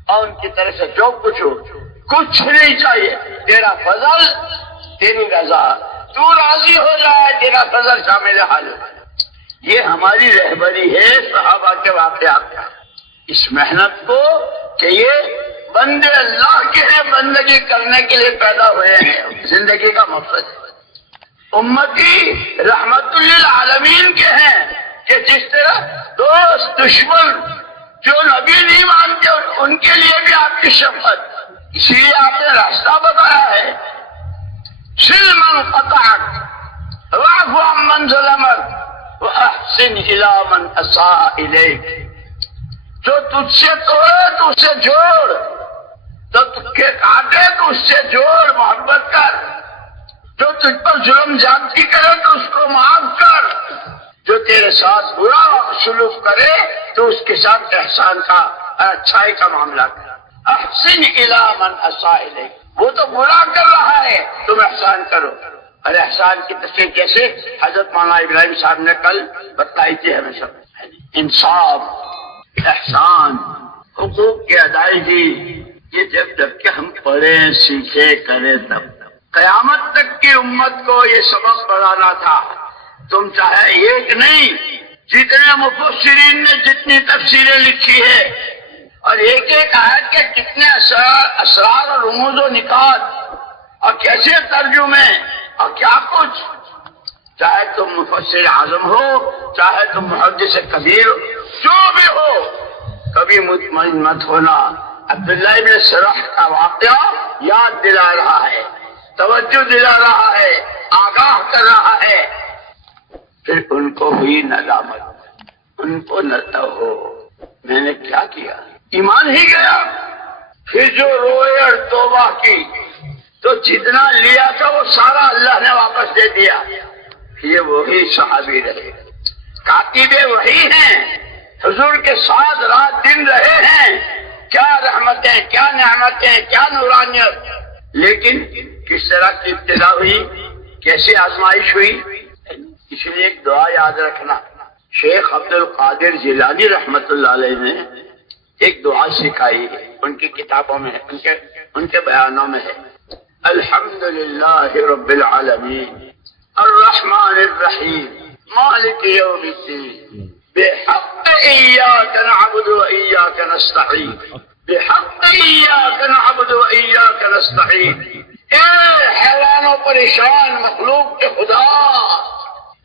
اور ان کی طرف سے جو کچھ نہیں چاہیے، تیرا فضل، تیری رضا، تو راضی ہو جائے، تیرا فضل شامل حال ہو جائے۔ یہ ہماری رہبری ہے صحابہ کے واقعات کا، اس محنت کو کہ یہ بندے اللہ کے ہیں، بندگی کرنے کے لیے پیدا ہوئے ہیں، زندگی کا مقصد ہے، امتی رحمت للعالمین کے ہیں کہ جس طرح دوست دشمن جو نبی نہیں مانتے ان کے لیے بھی آپ کی شفقت، اسی لیے آپ نے راستہ بتایا ہے، سل من قطعک واعف عمن ظلمک واحسن الی من اساء الیک، جو تجھ سے توڑے تو اس سے جوڑ، جو تجھ کے کاٹے تو اس سے جوڑ، محبت کر، جو تجھ پر ظلم زیادتی کرے تو اس کو معاف کر، جو تیرے ساتھ برا سلوک کرے تو اس کے ساتھ احسان کا، اچھائی کا معاملہ کر، احسن الی من اساء الیک، وہ تو برا کر رہا ہے تم احسان کرو۔ اور احسان کی تشریح کیسے حضرت مولانا ابراہیم صاحب نے کل بتائی تھی ہمیں سب، انصاف، احسان، حقوق کی ادائیگی، یہ جب کہ ہم پڑھیں، سیکھے، کریں، تب قیامت تک کی امت کو یہ سبق پڑھانا تھا۔ تم چاہے ایک نہیں، جتنے مفسرین نے جتنی تفسیریں لکھی ہے اور ایک ایک آیت کے کتنے اسرار اور رموز و نکات اور کیسے ترجمے اور کیا کچھ، چاہے تم مفسر اعظم ہو، چاہے تم محدث کبیر ہو، جو بھی ہو، کبھی مطمئن مت ہونا۔ عبداللہ ابن سرح کا واقعہ یاد دلا رہا ہے، توجہ دلا رہا ہے، آگاہ کر رہا ہے۔ پھر ان کو ہوئی ندامت، ان کو ہو میں نے کیا کیا، ایمان ہی گیا۔ پھر جو روئے اور توبہ کی، تو جتنا لیا تھا وہ سارا اللہ نے واپس دے دیا. یہ وہی صحابی رہے، کاتب وہی ہیں، حضور کے ساتھ رات دن رہے ہیں. کیا رحمتیں، کیا نعمتیں، کیا نورانیت. لیکن کس طرح کی ابتلا ہوئی، کیسے آزمائش ہوئی. اس لیے ایک دعا یاد رکھنا. شیخ عبد القادر جیلانی رحمت اللہ علیہ نے ایک دعا سکھائی ہے، ان کی کتابوں میں ہے، ان کے بیانوں میں ہے. الحمدللہ رب العالمین الرحمن الرحیم مالک یوم الدین بحق ایاک نعبد و ایاک نستعین بحق ایاک نعبد و ایاک نستعین. اے حیران و پریشان مخلوق کے خدا،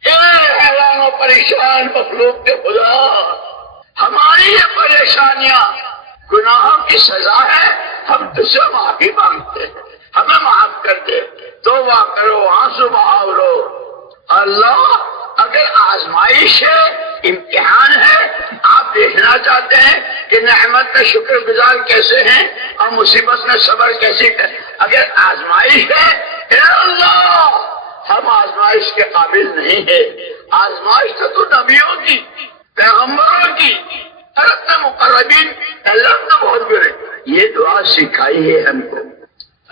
اے حیران و پریشان مخلوق کے خدا، ہماری یہ پریشانیاں گناہوں کی سزا ہے، ہم تجھ سے معافی مانگتے ہیں، ہمیں معاف کر دے. توبہ کرو، آنسو بہاؤ رو. اللہ اگر آزمائش ہے، امتحان ہے، آپ دیکھنا چاہتے ہیں کہ نعمت کا شکر گزار کیسے ہیں اور مصیبت میں صبر کیسے کریں. اگر آزمائش ہے، اے اللہ ہم آزمائش کے قابل نہیں ہے. آزمائش تو نبیوں کی، پیغمبروں کی، ارے مقربین اللہ تو بہت برے. یہ دعا سکھائی ہے ہم کو.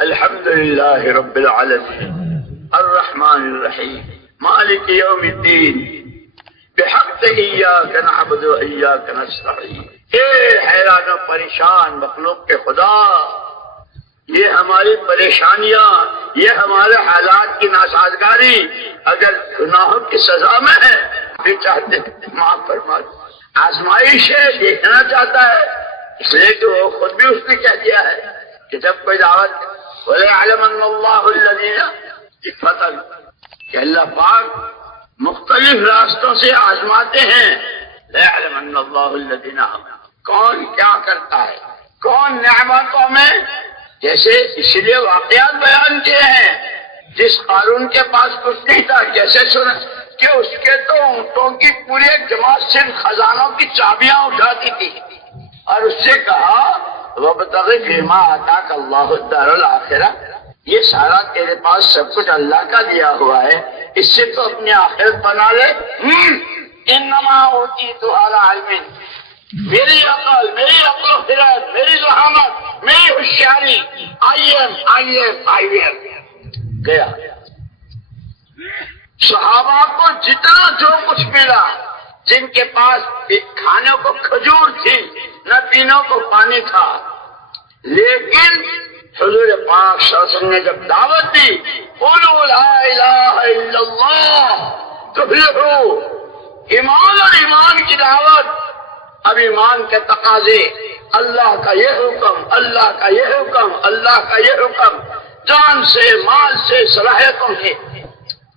الحمدللہ رب العالمین الرحمن الرحیم مالک یوم الدین بحق ایاک نعبد و ایاک نستعین. اے حیران و پریشان مخلوق کے خدا، یہ ہماری پریشانیاں، یہ ہمارے حالات کی ناسازگاری اگر گناہوں کی سزا میں ہے، بھی چاہتے معاف فرما. آزمائش ہے، دیکھنا چاہتا ہے، اس لیے کہ وہ خود بھی اس نے کہہ دیا ہے کہ جب کوئی دعوت وَلَيَعْلَمَنَّ اللَّهُ الَّذِينَ فتح کہ اللہ پاک مختلف راستوں سے آزماتے ہیں. لَيَعْلَمَنَّ اللَّهُ الَّذِينَ کون کیا کرتا ہے، کون نعمتوں میں. جیسے اس لیے واقعات بیان کیے ہیں. جس قارون کے پاس کچھ نہیں تھا، کیسے سنا کہ اس کے تو اونٹوں کی پوری ایک جماعت صرف خزانوں کی چابیاں اٹھاتی تھی، اور اس سے کہا وَابْتَغِ فِيمَا آتَاكَ اللَّهُ الدَّارَ الْآخِرَةَ، یہ سارا تیرے پاس سب کچھ اللہ کا دیا ہوا ہے، اس سے تو اپنی آخرت بنا لے. انما اوتیتہ علی علم، میری عقل و خرد، میری ذہانت، میری ہوشیاری، آئی ایم گیا. صحابہ کو جتنا جو کچھ ملا، جن کے پاس کھانے کو کھجور تھی، نہ پینے کو پانی تھا، لیکن حضور پاک صلی اللہ علیہ وسلم نے جب دعوت دی قولوا لا الہ الا اللہ تفلحوا، ایمان اور ایمان کی دعوت. اب ایمان کے تقاضے، اللہ کا یہ حکم، اللہ کا یہ حکم، اللہ کا یہ حکم، جان سے، مال سے، صلاحیتوں سے.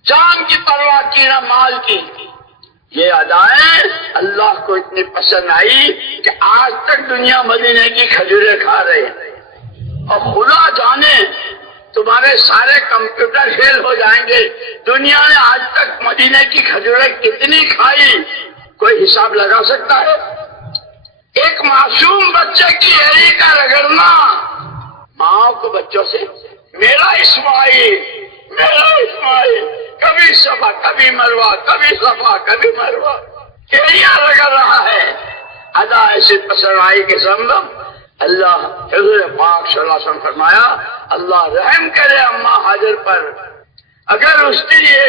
جان کی پرواہ کی نہ مال کی. یہ ادائیں اللہ کو اتنی پسند آئی کہ آج تک دنیا مدینے کی کھجوریں کھا رہے ہیں. اور خدا جانے تمہارے سارے کمپیوٹر فیل ہو جائیں گے. دنیا نے آج تک مدینے کی کھجوریں کتنی کھائی، کوئی حساب لگا سکتا ہے؟ ایک معصوم بچے کی ایڑی کا رگڑنا، ماں کو بچوں سے میرا اسماعیل، کبھی صفا کبھی مروہ، کبھی صفا کبھی مروہ، ایڑیاں رگڑ رہا ہے. ادا ایسے پسند آئی کہ سمجھو اللہ حضور پاک صلی اللہ علیہ وسلم فرمایا اللہ رحم کرے اماں حاجر پر. اگر اس کے لیے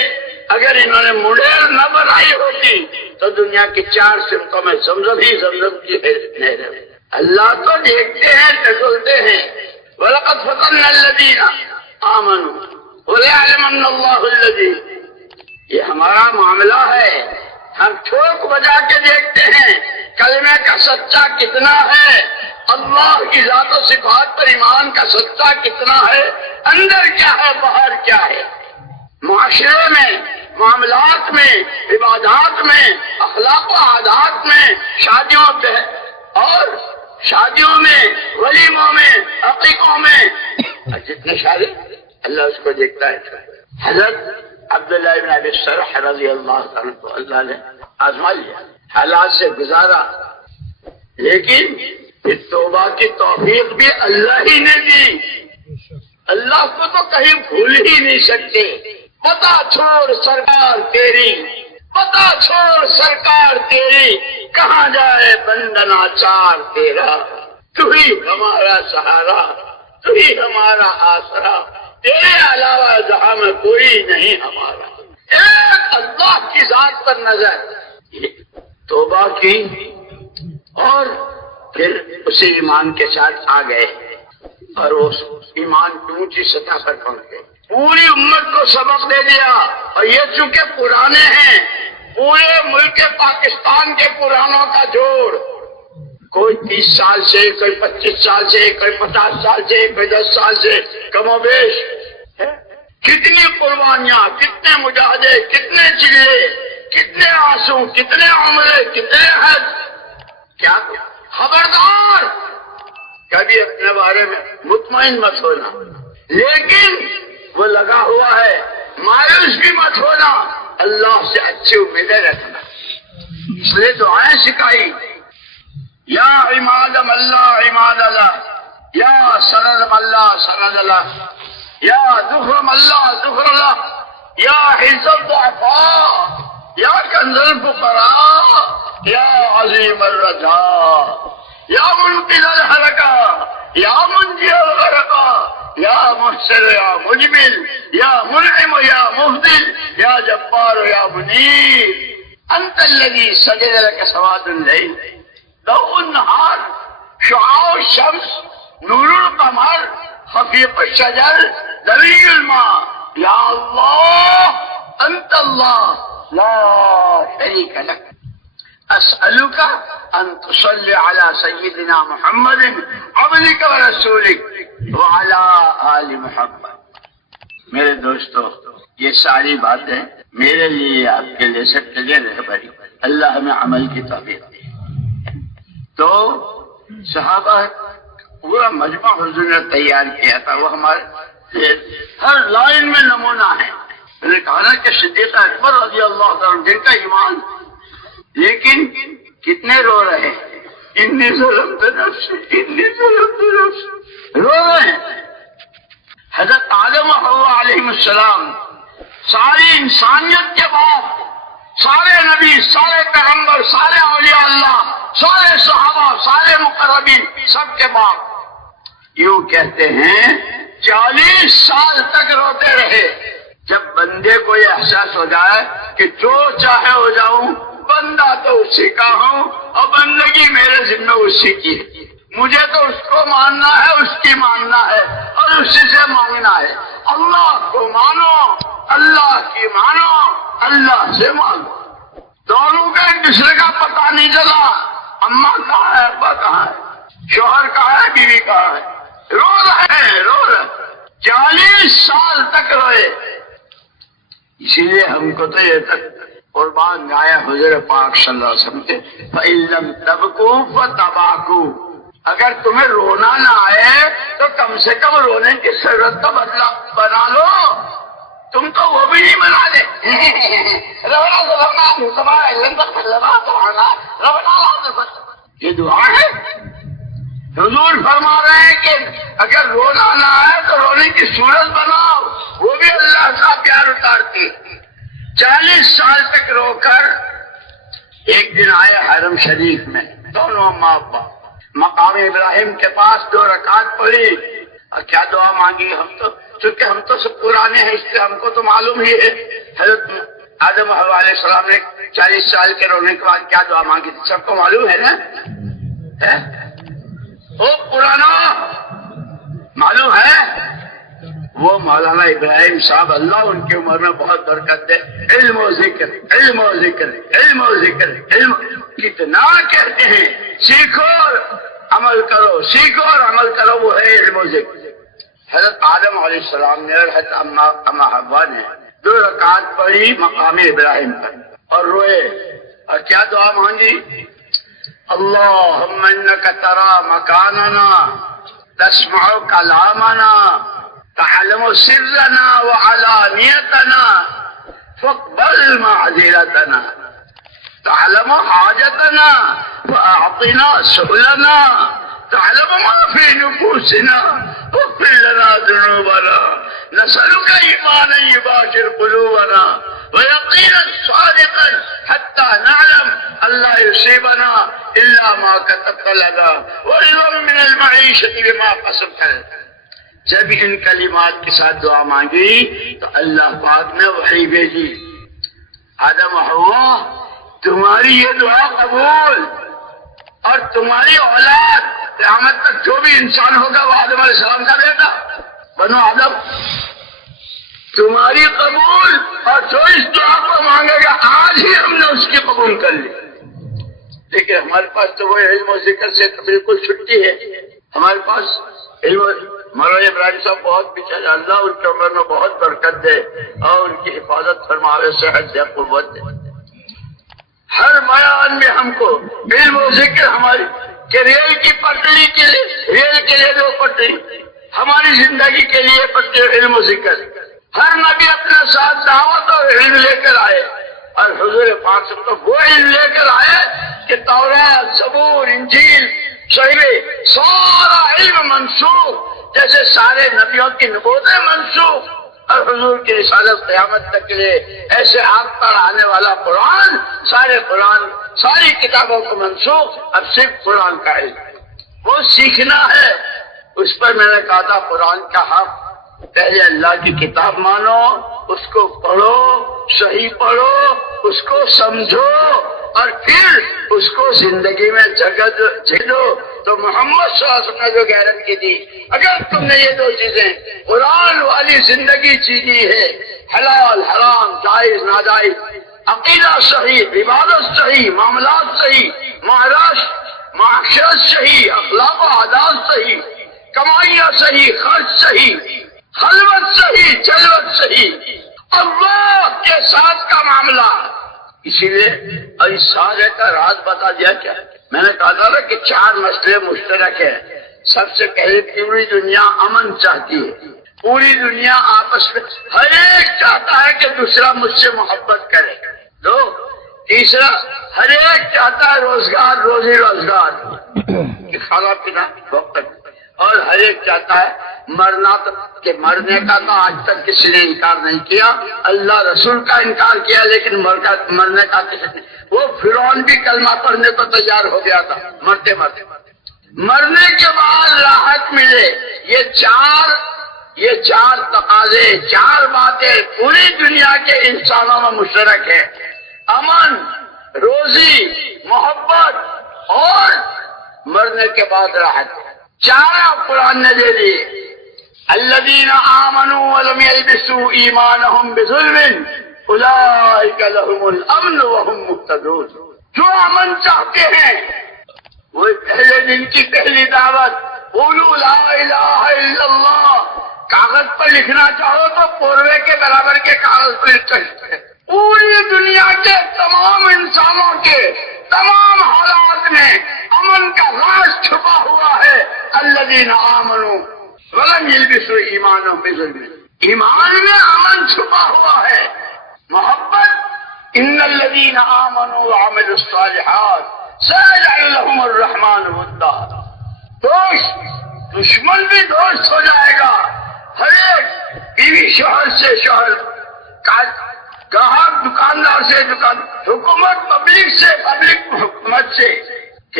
اگر انہوں نے مڈیر نہ بنائی ہوتی تو دنیا کی 4 سمتوں میں زمزم ہی زمزم کی نہر. اللہ تو دیکھتے ہیں، ٹٹولتے ہیں. وَلَقَدْ فَتَنَّا الَّذِينَ آمَنُوا وَلَيَعْلَمَنَّ اللَّهُ الَّذِينَ. یہ ہمارا معاملہ ہے. ہم ٹھوک بجا کے دیکھتے ہیں کلمے کا سچا کتنا ہے، اللہ کی ذات و صفات پر ایمان کا سچا کتنا ہے، اندر کیا ہے باہر کیا ہے. معاشرے میں، معاملات میں، عبادات میں، اخلاق و عادات میں، شادیوں میں، ولیموں میں، عقیقوں میں، جتنے شادی اللہ اس کو دیکھتا ہے. حضرت عبداللہ بن ابی سرح رضی اللہ عنہ کو اللہ نے آزما لیا، حالات سے گزارا، لیکن توبہ کی توفیق بھی اللہ ہی نے دی. اللہ کو تو کہیں بھول ہی نہیں سکتے. پتا چھوڑ سرکار تیری، پتا چھوڑ سرکار تیری، کہاں جائے بندنا چار تیرا. تو ہی ہمارا سہارا، تو ہی ہمارا آسرا، تیرے علاوہ جہاں میں کوئی نہیں ہمارا. ایک اللہ کی ذات پر نظر. توبہ کی اور پھر اسی ایمان کے ساتھ آ گئے اور اس ایمان کی اونچی سطح پر پہنچ گئے. پوری امت کو سبق دے دیا. اور یہ چونکہ پرانے ہیں، پورے ملک پاکستان کے پرانوں کا جوڑ، کوئی 30 سال سے، کوئی 25 سال سے، کوئی 50 سال سے، کوئی 10 سال سے، کم و بیش کتنی قربانیاں، کتنے مجاہدے، کتنے چلے، کتنے آنسو، کتنے عمرے، کتنے حج. کیا خبردار کبھی اپنے بارے میں مطمئن مت ہونا، لیکن وہ لگا ہوا ہے. مایوس بھی مت ہونا، اللہ سے اچھی امیدیں رکھنا. اس لیے دعائیں سکھائی. یا عماد اللہ عماد اللہ، یا سند اللہ سند اللہ، یا ظفر اللہ ظفر اللہ، یا حزب الضعفاء، یا کنز الفقراء، یا عظیم الرجاء، یا منقذ الحلقہ، یا منجی الغرقہ، یا محسن یا مجمل، یا منعم یا مفضل، یا جبار یا منیر. انت الذی سجد لك سواد الليل، ضوء النهار، شعاع الشمس، نور القمر، خفيق الشجر، ذوي الماء. یا اللہ انت اللہ لا شریک لك. اسألك ان تصلي على سيدنا محمد عبدك ورسولك وعلى آل محمد. میرے دوستو، یہ ساری باتیں میرے لیے، آپ کے لیے، سب کے لیے رہبری. اللہ ہمیں عمل کی توفیق دے. تو صحابہ پورا مجمع حضور نے تیار کیا تھا، وہ ہمارے ہر لائن میں نمونہ ہے. میں نے کہا نا کہ صدیق اکبر رضی اللہ تعالیٰ جن کا ایمان، لیکن کتنے رو رہے ہیں. انی ظلمت نفسی، انی ظلمت نفسی، رو رہے ہیں. حضرت آدم و حوا علیہ السلام، ساری انسانیت کے بعد سارے نبی، سارے پیغمبر، سارے اولیاء اللہ، سارے صحابہ، سارے مقربین، سب کے بعد یوں کہتے ہیں 40 سال تک روتے رہے. جب بندے کو یہ احساس ہو جائے کہ جو چاہے ہو جاؤں، بندہ تو اسی کا ہوں اور بندگی میرے ذمہ اسی کی ہے، مجھے تو اس کو ماننا ہے، اس کی ماننا ہے اور اسی سے مانگنا ہے. اللہ کو مانو، اللہ کی مانو، اللہ سے مانو. دونوں کا ایک دوسرے کا پتہ نہیں چلا. اماں کہاں ہے، ابا کہاں ہے، شوہر کہاں ہے، بیوی کہاں ہے. رو رہے رو رہے 40 سال تک روئے. اسی لیے ہم کو تو یہ تک قربان گایا حضور پاک صلی اللہ علیہ وسلم کے فَإِن لَمْ تَبْكُوا فَتَبَاكُوا. اگر تمہیں رونا نہ آئے تو کم سے کم رونے کی ضرورت تو بنا لو. تم تو وہ بھی نہیں بنا دے. یہ دعا ہے. حضور فرما رہے ہیں کہ اگر رونا نہ آئے تو رونے کی صورت بناؤ، وہ بھی اللہ کا پیار اتارتی. 40 سال تک رو کر ایک دن آئے حرم شریف میں، دونوں ماں باپ مقام ابراہیم کے پاس 2 رکعت پڑھی اور کیا دعا مانگی. ہم تو چونکہ ہم تو سب پرانے ہیں، اس لیے ہم کو تو معلوم ہی ہے. حضرت آدم حوا علیہ السلام نے 40 سال کے رونے کے بعد کیا دعا مانگی تھی، سب کو معلوم ہے نا. وہ پرانا معلوم ہے. وہ مولانا ابراہیم صاحب، اللہ ان کی عمر میں بہت برکت دے، علم و ذکر، علم و ذکر، علم و ذکر، علم کتنا کہتے ہیں سیکھو اور عمل کرو، سیکھو اور عمل کرو، وہ ہے علم و ذکر. حضرت آدم علیہ السلام نے اور حضرت اما حوا نے 2 رکعت پڑھی مقام ابراہیم پر اور روئے اور کیا دعا مانگی. اللہم انک ترى مکاننا، تسمع کلامنا، تعلم سرنا وعلانیتنا، فاقبل معذرتنا، تعلم حاجتنا فاعطنا سؤلنا، تعلم ما في نفوسنا واغفر لنا ذنوبنا نسألك ایمانا یباشر قلوبنا ویقینا صادقا حتى نعلم اللہ یصیبنا الا ما كتبت لنا ورضا من المعیشة بما قسمت لنا. جب ان کلمات کے ساتھ دعا مانگی تو اللہ پاک نے وحی بھیجی، آدم و حوا تمہاری یہ دعا قبول، اور تمہاری اولاد قیامت تک جو بھی انسان ہوگا وہ آدم علیہ السلام کا بیٹا بنو آدم، تمہاری قبول، اور جو اس دعا کو مانگے گا آج ہی ہم نے اس کی قبول کر لی. لیکن ہمارے پاس تو وہ علم و ذکر سے بالکل چھٹی ہے. ہمارے پاس علم، مولانا ابراہیم صاحب بہت پیچھے، اللہ ان کی عمر میں بہت برکت دے اور ان کی حفاظت فرماوے، صحت دے، قوت دے. ہر بیان میں ہم کو علم و ذکر ہماری کہ ریل کی پٹری کے لیے، ریل کے لیے جو پٹری، ہماری زندگی کے لیے پٹری علم و ذکر. ہر نبی اپنے ساتھ دعوت اور علم لے کر آئے، اور حضور پاک سے تو وہ علم لے کر آئے کہ تورات، زبور، انجیل، صحیفے، سارا علم منسوخ، جیسے سارے نبیوں کی نبوتیں منسوخ، اور حضور کی رسالت قیامت تک کے لیے ایسے آگ پر آنے والا قرآن، سارے قرآن، ساری کتابوں کو منسوخ، اب صرف قرآن کا علم وہ سیکھنا ہے. اس پر میں نے کہا تھا قرآن کا حق، پہلے اللہ کی کتاب مانو، اس کو پڑھو، صحیح پڑھو، اس کو سمجھو، اور پھر اس کو زندگی میں جگہ دو. تو محمد صلی اللہ علیہ وسلم نے جو گارنٹی دی، اگر تم نے یہ دو چیزیں قرآن والی زندگی جیلی ہے، حلال حرام، جائز ناجائز، عقیدہ صحیح، عبادت صحیح، معاملات صحیح، معاشرت صحیح، اخلاق و عادات صحیح، کمائیاں صحیح، خرچ صحیح، خلوت صحیح، جلوت صحیح، اللہ کے ساتھ کا معاملہ. اسی لیے اس سارے کا راز بتا دیا. کیا میں نے کہا تھا کہ 4 مسئلے مشترک ہیں. سب سے پہلے پوری دنیا امن چاہتی ہے، پوری دنیا آپس میں ہر ایک چاہتا ہے کہ دوسرا مجھ سے محبت کرے. دو، تیسرا ہر ایک چاہتا ہے روزگار، روزی روزگار، کھانا پینا وقت، اور ہر ایک چاہتا ہے مرنا. کہ مرنے کا تو آج تک کسی نے انکار نہیں کیا، اللہ رسول کا انکار کیا، لیکن مرنے کا کسی نے. وہ فرعون بھی کلمہ پڑھنے کو تیار ہو گیا تھا مرتے مرتے. مرنے کے بعد راحت ملے، یہ چار تقاضے، 4 باتیں پوری دنیا کے انسانوں میں مشترک ہے: امن، روزی، محبت اور مرنے کے بعد راحت. 4 قرآن نے دے دی. الذین آمنوا ولم یلبسوا ایمانهم بظلم اولئک لهم الامن وهم مهتدون. جو امن چاہتے ہیں وہ پہلے دن کی پہلی دعوت قولوا لا الہ الا اللہ. کاغذ پر لکھنا چاہو تو پوروے کے برابر کے کاغذ پر لکھ سکتے. پوری دنیا کے تمام انسانوں کے تمام حالات میں امن کا راز چھپا ہوا ہے. الذین آمنوا ولم یلبسوا ایمانهم بظلم. ایمان میں امن چھپا ہوا ہے. محبت، ان الذین آمنوا وعملوا الصالحات سيجعل لهم الرحمن ودا. دوست، دشمن بھی دوست ہو جائے گا. ہر ایک بیوی شوہر سے شوہر، گاہک دکاندار سے دکان، حکومت پبلک سے، پبلک حکومت سے.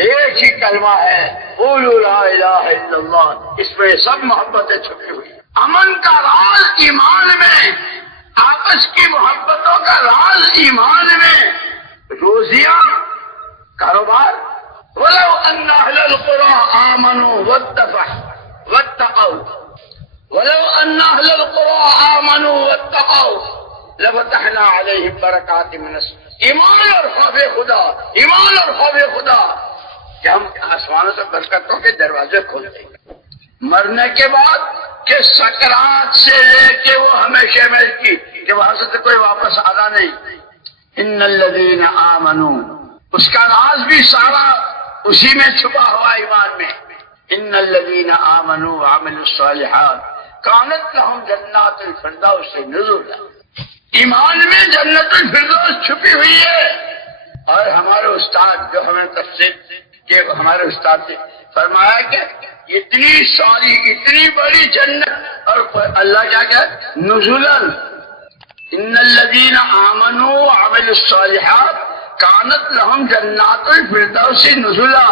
ایک ہی کلمہ ہے قولوا لا الہ الا اللہ. اس میں سب محبتیں چھپی ہوئی. امن کا راز ایمان میں، آپس کی محبتوں کا راز ایمان میں. روزیاں، کاروبار. ولو ان اہل القری آمنوا واتقوا ولو ان اہل القری آمنوا واتقوا لفتحنا علیہم برکات من السماء. ایمان اور خوف خدا، ایمان اور خوف خدا کہ ہم آسمانوں سے برکتوں کے دروازے کھول دیں گے. مرنے کے بعد کہ سکرات سے لے کے وہ ہمیشہ میں کی کہ وہاں سے کوئی واپس آنا نہیں. ان الذین آمنوا، اس کا راز بھی سارا اسی میں چھپا ہوا ایمان میں. ان الذین آمنوا وعملوا الصالحات کانت لهم جنات الفردوس نزلا. ایمان میں جنت الفردوس چھپی ہوئی ہے. اور ہمارے استاد جو ہمیں تفسیر کہ ہمارے استاد نے فرمایا کہ اتنی ساری اتنی بڑی جنت، اور اللہ کیا کہ نزلاً ان الذین آمنوا وعملوا الصالحات کانت لہم جنات الفردوس نزلا،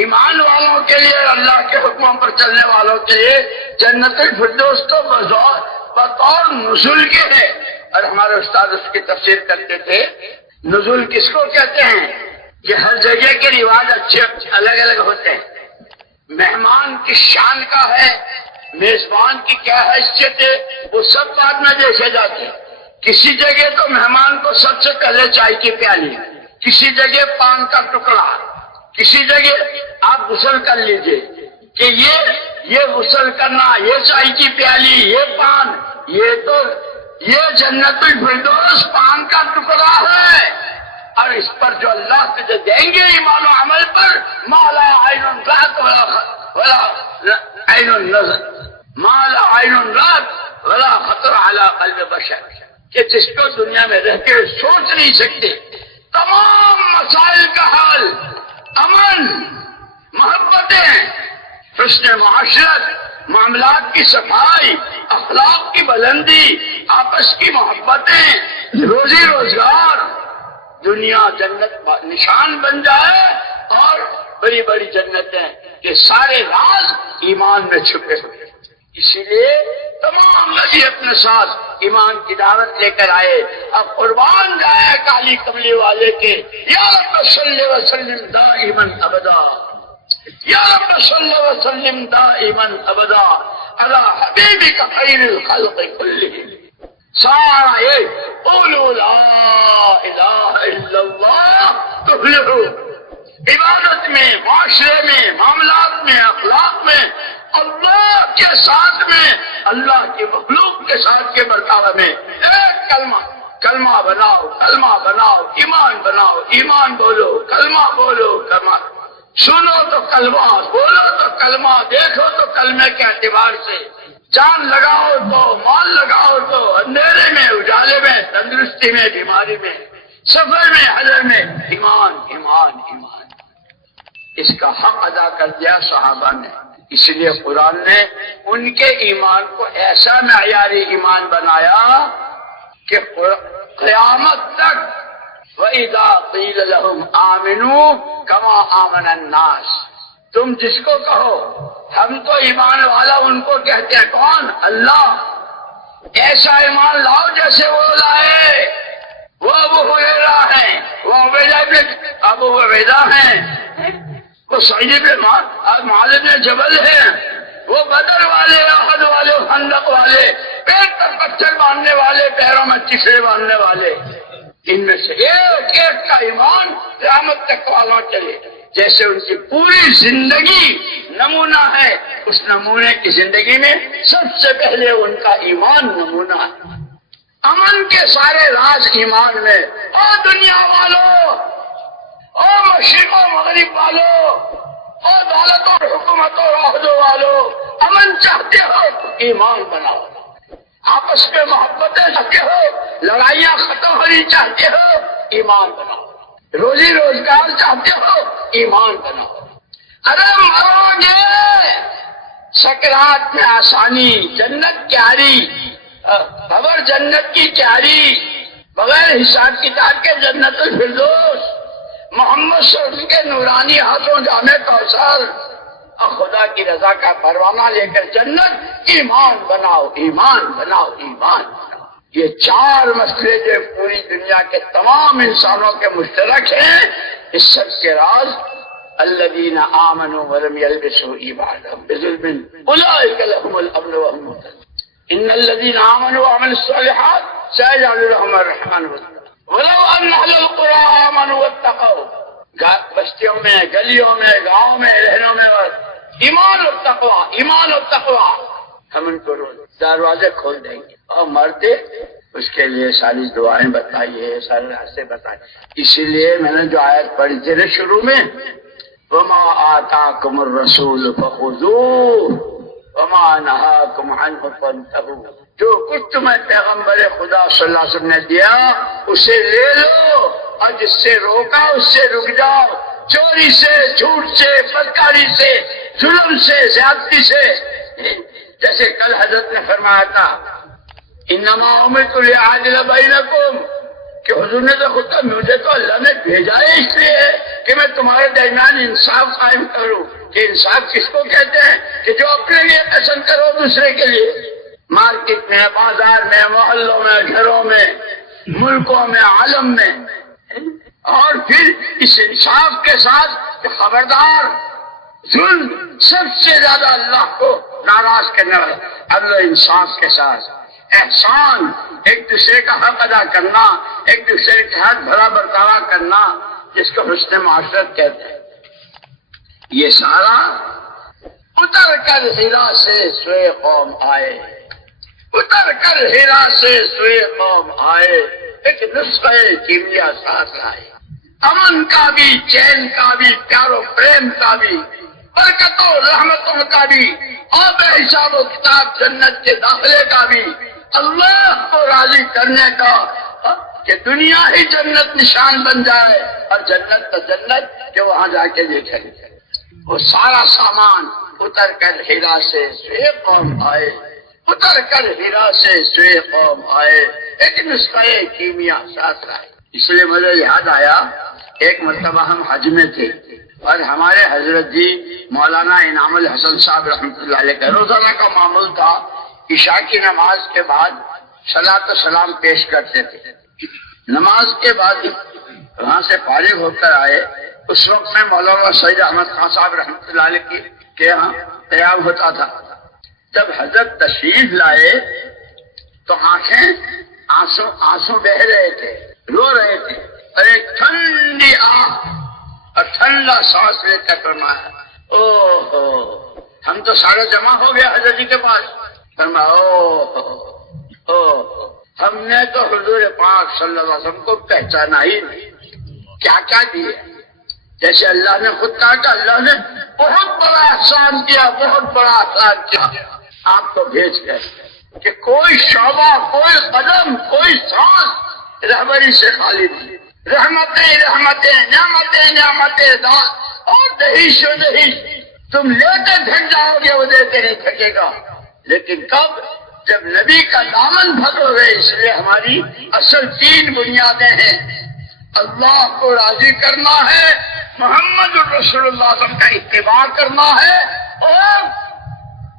ایمان والوں کے لیے اللہ کے حکموں پر چلنے والوں کے لیے جنت الفردوس تو بطور نزول کے ہے۔ اور ہمارے استاد اس کی تفسیر کرتے تھے، نزول کس کو کہتے ہیں کہ ہر جگہ کے رواج اچھے الگ الگ ہوتے ہیں۔ مہمان کی شان کا ہے، میزبان کی کیا حیثیت ہے، وہ سب بعد میں دیکھے جاتے ہیں۔ کسی جگہ تو مہمان کو سب سے پہلے چائے کی پیالی، کسی جگہ پان کا ٹکڑا، کسی جگہ آپ غسل کر لیجئے کہ یہ غسل کرنا، یہ چائے کی پیالی، یہ پان، یہ جنت الفردوس پان کا ٹکڑا ہے۔ اور اس پر جو اللہ تجھے دیں گے ایمان و عمل پر، ما لا عین رأت ولا عین نظر، ما لا عین رأت ولا خطر علی قلب بشر، کہ جس کو دنیا میں رہ کے سوچ نہیں سکتے۔ تمام مسائل کا حل، امن، محبتیں، حسن معاشرت، معاملات کی صفائی، اخلاق کی بلندی، آپس کی محبتیں، روزی روزگار، دنیا جنت نشان بن جائے، اور بڑی بڑی جنتیں کے سارے راز ایمان میں چھپے ہوئے۔ اسی لیے تمام نبی اپنے ساتھ ایمان کی دعوت لے کر آئے۔ اب قربان جائے کالی کملی والے کے، یا رب صلی وسلم دائما ابدا، یا رب صلی وسلم دائما ابدا علی حبیبک خیر الخلق کلہم۔ سارا یہ قولوا لا الہ الا اللہ تفلحوا، عبادت میں، معاشرے میں، معاملات میں، اخلاق میں، اللہ کے ساتھ میں، اللہ کی مخلوق کے ساتھ کے برتاؤ میں ایک کلمہ بناؤ، کلمہ بناؤ، ایمان بناؤ، ایمان بولو، کلمہ بولو، کلمہ سنو تو کلمہ، بولو تو کلمہ، دیکھو تو کلمے کے اعتبار سے، جان لگاؤ تو، مال لگاؤ تو، اندھیرے میں، اجالے میں، تندرستی میں، بیماری میں، سفر میں، حضر میں، ایمان ایمان ایمان، اس کا حق ادا کر دیا صحابہ نے۔ اس لیے قرآن نے ان کے ایمان کو ایسا معیاری ایمان بنایا کہ قیامت تک وَإِذَا قِيلَ لَهُمْ آمِنُوا كَمَا آمَنَ النَّاسِ، تم جس کو کہو ہم تو ایمان والا، ان کو کہتے ہیں کون؟ اللہ، ایسا ایمان لاؤ جیسے وہ لائے۔ وہ ابو ہریرہ ہیں، وہ ابو عبیدہ ہیں، وہ سعید بن معاذ بن جبل ہیں، وہ بدر والے، احد والے، خندق والے، پیر پر پتھر باندھنے والے، پیروں میں چیخے باندھنے والے، ان میں سے ایک ایک کا ایمان قیامت تک والا چلے۔ جیسے ان کی پوری زندگی نمونہ ہے، اس نمونے کی زندگی میں سب سے پہلے ان کا ایمان نمونہ ہے۔ امن کے سارے راز ایمان میں۔ او دنیا والو، او مشرق و مغرب والو، او دولت اور حکومت اور عہدوں والو، امن چاہتے ہو ایمان بناؤ، آپس میں محبتیں چاہتے ہو، لڑائیاں ختم ہونی چاہتے ہو ایمان بناؤ، روزی روزگار چاہتے ہو ایمان بناؤ۔ ارے مرو گے، سکرات میں آسانی، جنت کیاری، خبر جنت کی کیاری، بغیر حساب کتاب کے جنت الفردوس، محمد صلی اللہ علیہ وسلم کے نورانی ہاتھوں جامع کوثر، اور خدا کی رضا کا پروانہ لے کر جنت، ایمان بناؤ، ایمان بناؤ، ایمان بناؤ۔ یہ چار مسئلے جو پوری دنیا کے تمام انسانوں کے مشترک ہیں، اس سب کے راز الذین آمنوا ولم یلبسوا ایمانهم بظلم اولئک لهم الامن وهم مهتدون ان الذین آمنوا وعملوا الصالحات سيجعل لهم الرحمن ودا ولو ان اهل القرى آمنوا واتقوا، بستیوں میں، گلیوں میں، گاؤں میں، رہنوں میں ایمان اور تقوی، ایمان اور تقوی، ہم ان کو دروازے کھول دیں گے۔ اور مرتے اس کے لیے ساری دعائیں بتائیے، سارے راستے بتائیے۔ اسی لیے میں نے جو آیت پڑھی تھی نا شروع میں، وَمَا آتَاكُمُ الرَّسُولُ فَخُذُوهُ وَمَا نَهَاكُمْ عَنْهُ فَانْتَهُوا، جو کچھ تمہیں پیغمبر خدا صلی اللہ علیہ وسلم نے دیا اسے لے لو، اور جس سے روکا اس سے رک جاؤ، چوری سے، جھوٹ سے، بدکاری سے، ظلم سے، زیادتی سے. جیسے کل حضرت نے فرمایا تھا انما امرت لأعدل بینکم، کہ حضور نے تو خود کہا مجھے تو اللہ نے بھیجا ہے اس لیے کہ میں تمہارے درمیان انصاف قائم کروں. کہ انصاف کس کو کہتے ہیں؟ کہ جو اپنے لیے پسند کرو دوسرے کے لیے. مارکیٹ میں، بازار میں، محلوں میں، گھروں میں، ملکوں میں، عالم میں. اور پھر اس انصاف کے ساتھ خبردار ظلم سب سے زیادہ اللہ کو ناراض کرنے والا. عدل و انصاف کے ساتھ احسان، ایک دوسرے کا حق ادا کرنا، ایک دوسرے کے ساتھ بھلا برتاوا کرنا، جس کو حسن معاشرت کہتے ہیں. یہ سارا اتر کر ہیرا سے سوئے قوم آئے، اتر کر ہیرا سے سوئے قوم آئے، ایک نسخہ کیمیا ساتھ لائے. امن کا بھی، چین کا بھی، پیار و پریم کا بھی، برکت و رحمتوں کا بھی، اور بے حساب و کتاب جنت کے داخلے کا بھی، اللہ کو راضی کرنے کا کہ دنیا ہی جنت نشان بن جائے اور جنت تو جنت کہ وہاں جا کے دیکھیں گے. وہ سارا سامان اتر کر ہیرا سے سوئے قوم آئے، اتر کر ہیرا سے سوئے قوم آئے، ایک نسخہ کیمیا ساتھ لائے. اس لیے مجھے یاد آیا ایک مرتبہ ہم حج میں تھے اور ہمارے حضرت جی مولانا انعام الحسن صاحب رحمۃ اللہ علیہ کا روزانہ کا معمول تھا عشاء کی نماز کے بعد صلاۃ و سلام پیش کرتے تھے. نماز کے بعد وہاں سے فارغ ہو کر آئے. اس وقت میں مولانا سید احمد خان صاحب رحمۃ اللہ علیہ کے یہاں قیام ہوتا تھا. جب حضرت تشریف لائے تو آنکھیں آنسو بہ رہے تھے، رو رہے تھے، اور ایک ٹھنڈی آنکھ اور ٹھنڈا سانس لے کر فرمایا او ہو، ہم تو سارے جمع ہو گئے حضرت جی کے پاس. فرمایا او ہم نے تو حضور پاک صلی اللہ علیہ وسلم کو پہچانا ہی نہیں. کیا کیا دیے؟ جیسے اللہ نے خود کہا کہ اللہ نے بہت بڑا احسان کیا، بہت بڑا احسان کیا. آپ کو بھیج گئے کہ کوئی شعبہ، کوئی قدم، کوئی سانس رہبری سے خالی نہیں. رحمتیں رحمتیں، نعمتیں نعمتیں، اور دہیش و دہیش. تم لیتے تھک جاؤ گے، وہ دیتے نہیں تھکے گا. لیکن کب؟ جب نبی کا دامن پکڑو گے. اس لیے ہماری اصل 3 بنیادیں ہیں. اللہ کو راضی کرنا ہے، محمد الرسول اللہ صلی اللہ علیہ وسلم کا اتباع کرنا ہے، اور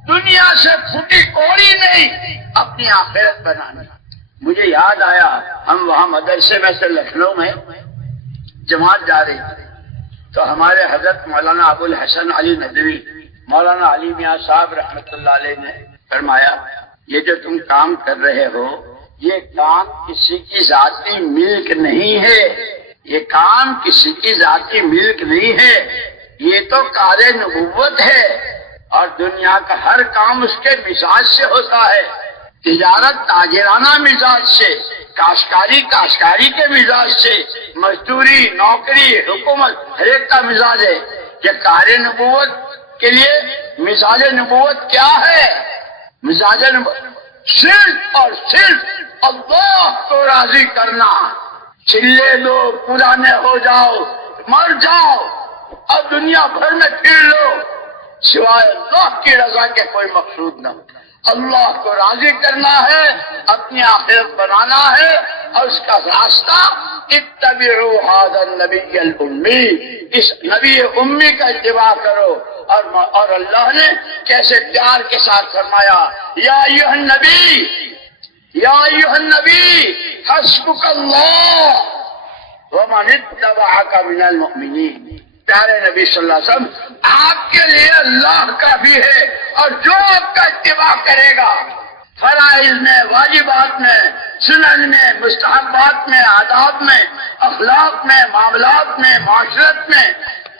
دنیا سے پھوٹی کوڑی نہیں، اپنی آخرت بنانی. مجھے یاد آیا ہم وہاں مدرسے میں سے لکھنؤ میں جماعت جا رہی تھی تو ہمارے حضرت مولانا ابو الحسن علی ندوی، مولانا علی میاں صاحب رحمۃ اللہ علیہ نے فرمایا یہ جو تم کام کر رہے ہو یہ کام کسی کی ذاتی ملک نہیں ہے، یہ کام کسی کی ذاتی ملک نہیں ہے، یہ تو کار نبوت ہے. اور دنیا کا ہر کام اس کے مزاج سے ہوتا ہے. تجارت تاجرانہ مزاج سے، کاشتکاری کاشتکاری کے مزاج سے، مزدوری نوکری حکومت ہر ایک کا مزاج ہے. یہ کار نبوت کے لیے مزاج نبوت کیا ہے؟ مزاج نبوت صرف اور صرف اللہ کو راضی کرنا. چلے دو، پرانے ہو جاؤ، مر جاؤ اور دنیا بھر میں پھر لو، سوائے اللہ کی رضا کے کوئی مقصود نہ. اللہ کو راضی کرنا ہے، اپنی آخرت بنانا ہے، اور اس کا راستہ اتبعوا ھذا النبی الامی، اس نبی امی کا اتباع کرو. اور اللہ نے کیسے پیار کے ساتھ فرمایا یا ایھا النبی، یا ایھا النبی حسبک اللہ ومن اتبعک من المؤمنین. پیارے نبی صلی اللہ علیہ وسلم آپ کے لیے اللہ کافی ہے، اور جو آپ کا اتباع کرے گا فرائض میں، واجبات میں، سنن میں، مستحبات میں، آداب میں، اخلاق میں، معاملات میں، معاشرت میں،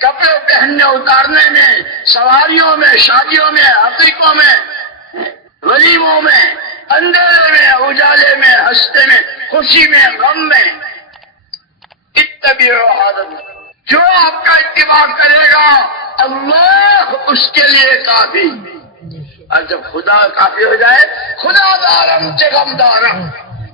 کپڑے پہننے اتارنے میں، سواریوں میں، شادیوں میں، عقیقوں میں، ولیموں میں، اندھیرے میں، اجالے میں، ہنستے میں، خوشی میں، غم میں. اتبعوا ھذا، جو آپ کا اتباع کرے گا اللہ اس کے لیے کافی. اور جب خدا کافی ہو جائے، خدا دارم چغم دارم،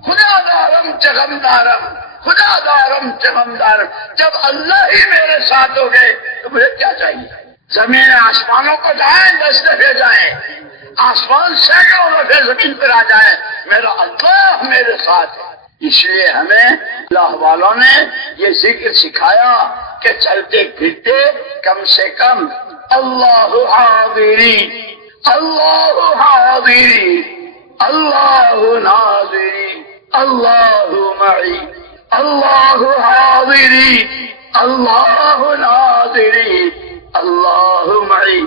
خدا دارم چغم دارم، خدا دارم چغم دارم. جب اللہ ہی میرے ساتھ ہو گئے تو مجھے کیا چاہیے؟ زمین آسمانوں کو جائیں 10 دفعے جائیں، آسمان سینکڑوں دفعے زمین پر آ جائے، میرا اللہ میرے ساتھ ہے۔ اس لیے ہمیں اللہ والوں نے یہ ذکر سکھایا کہ چلتے پھرتے کم سے کم اللہ حاضری، اللہ حاضری، اللہ ناظری، اللہ معی، اللہ حاضری، اللہ ناظری، اللہ معی،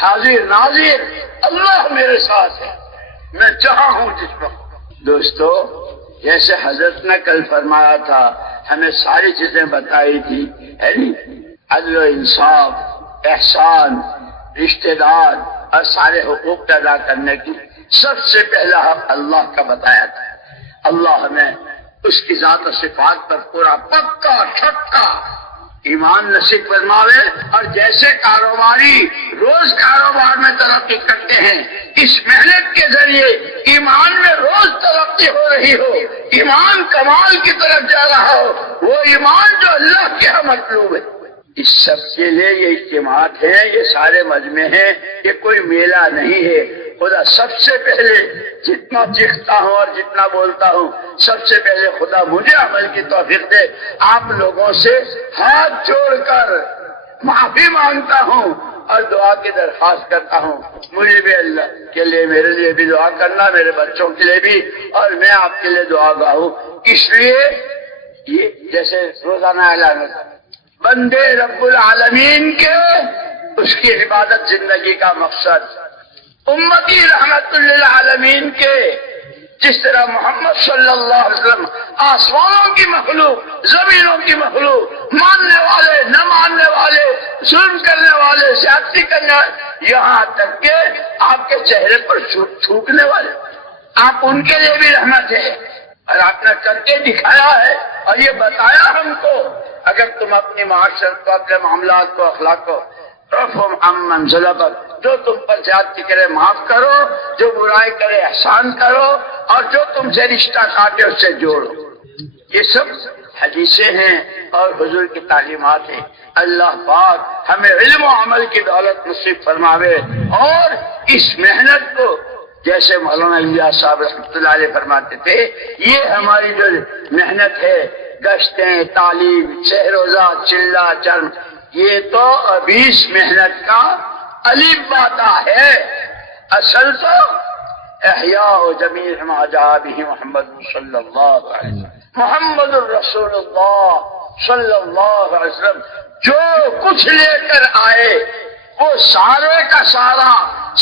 حاضر ناظر اللہ میرے ساتھ ہے، میں جہاں ہوں جس وقت۔ دوستو، جیسے حضرت نے کل فرمایا تھا، ہمیں ساری چیزیں بتائی تھی، ہے نہیں؟ عدل و انصاف، احسان، رشتہ دار اور سارے حقوق ادا کرنے کی سب سے پہلا حق اللہ کا بتایا تھا۔ اللہ ہمیں اس کی ذات و صفات پر پورا پکا ٹھکا ایمان نصیب فرماوے، اور جیسے کاروباری روز کاروبار میں ترقی کرتے ہیں، اس محنت کے ذریعے ایمان میں روز ترقی ہو رہی ہو، ایمان کمال کی طرف جا رہا ہو، وہ ایمان جو اللہ کے یہاں مطلوب ہے۔ اس سب کے لیے یہ اجتماعات ہیں، یہ سارے مجمع ہیں، یہ کوئی میلہ نہیں ہے۔ خدا سب سے پہلے جتنا چیختا ہوں اور جتنا بولتا ہوں، سب سے پہلے خدا مجھے عمل کی توفیق دے۔ آپ لوگوں سے ہاتھ جوڑ کر معافی مانگتا ہوں اور دعا کی درخواست کرتا ہوں، مجھے بھی اللہ کے لیے، میرے لیے بھی دعا کرنا، میرے بچوں کے لیے بھی، اور میں آپ کے لیے دعا گواہ ہوں۔ اس لیے یہ جیسے روزانہ اعلان ہوتا ہے، بندے رب العالمین کے، اس کی عبادت زندگی کا مقصد، امتی رحمت للعالمین کے، جس طرح محمد صلی اللہ علیہ وسلم آسمانوں کی مخلوق، زمینوں کی مخلوق، ماننے والے، نہ ماننے والے، ظلم کرنے والے، زیادتی کرنے والے، یہاں تک کہ آپ کے چہرے پر تھوکنے والے، آپ ان کے لیے بھی رحمت ہے، اور آپ نے کر کے دکھایا ہے اور یہ بتایا ہم کو، اگر تم اپنی معاشرت کو، اپنے معاملات کو، اخلاق کو، رفعم عمن ظلمک، جو تم پر زیادتی کرے معاف کرو، جو برائی کرے احسان کرو، اور جو تم سے رشتہ کاٹے اس سے جوڑو۔ یہ سب حدیثیں ہیں اور حضور کی تعلیمات ہیں۔ اللہ پاک ہمیں علم و عمل کی دولت نصیب فرماوے، اور اس محنت کو جیسے مولانا الیاس صاحب رحمۃ اللہ علیہ فرماتے تھے، یہ ہماری جو محنت ہے، گشتیں، تعلیم، شہ روزہ، چلہ چرم، یہ تو ابھی اس محنت کا الف باتا ہے، اصل تو احیاء جمیع ما جاء به محمد صلی اللہ علیہ وسلم، محمد الرسول اللہ صلی اللہ علیہ وسلم جو کچھ لے کر آئے، وہ سارے کا سارا،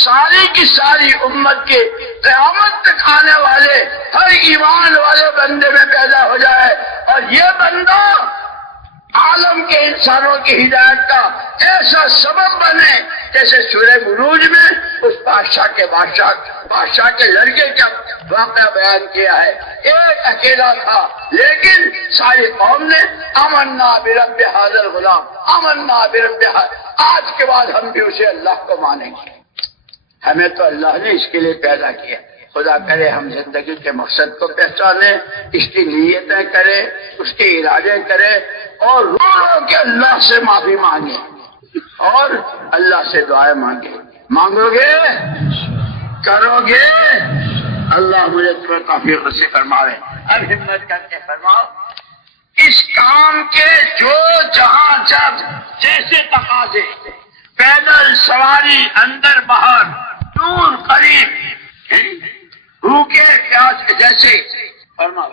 ساری کی ساری امت کے قیامت تک آنے والے ہر ایمان والے بندے میں پیدا ہو جائے، اور یہ بندہ عالم کے انسانوں کی ہدایت کا ایسا سبب بنے، جیسے سورہ بروج میں اس بادشاہ کے لڑکے کا واقعہ بیان کیا ہے۔ ایک اکیلا تھا، لیکن ساری قوم نے آمنا برب ھذا الغلام، آمنا برب آج کے بعد ہم بھی اسے اللہ کو مانیں گے۔ ہمیں تو اللہ نے اس کے لیے پیدا کیا، خدا کرے ہم زندگی کے مقصد کو پہچانے، اس کی نیتیں کریں، اس کے ارادے کریں، اور رو رو کے اللہ سے معافی مانگے اور اللہ سے دعائیں مانگے۔ مانگو گے، کرو گے، اللہ مجھے تمہیں توفیق نصیب فرمائے۔ اب ہمت کر کے فرماؤ، اس کام کے جو جہاں جب جیسے تقاضے، پیدل سواری، اندر باہر، دور قریب، بھوکے پیاس کے جیسے فرماؤ۔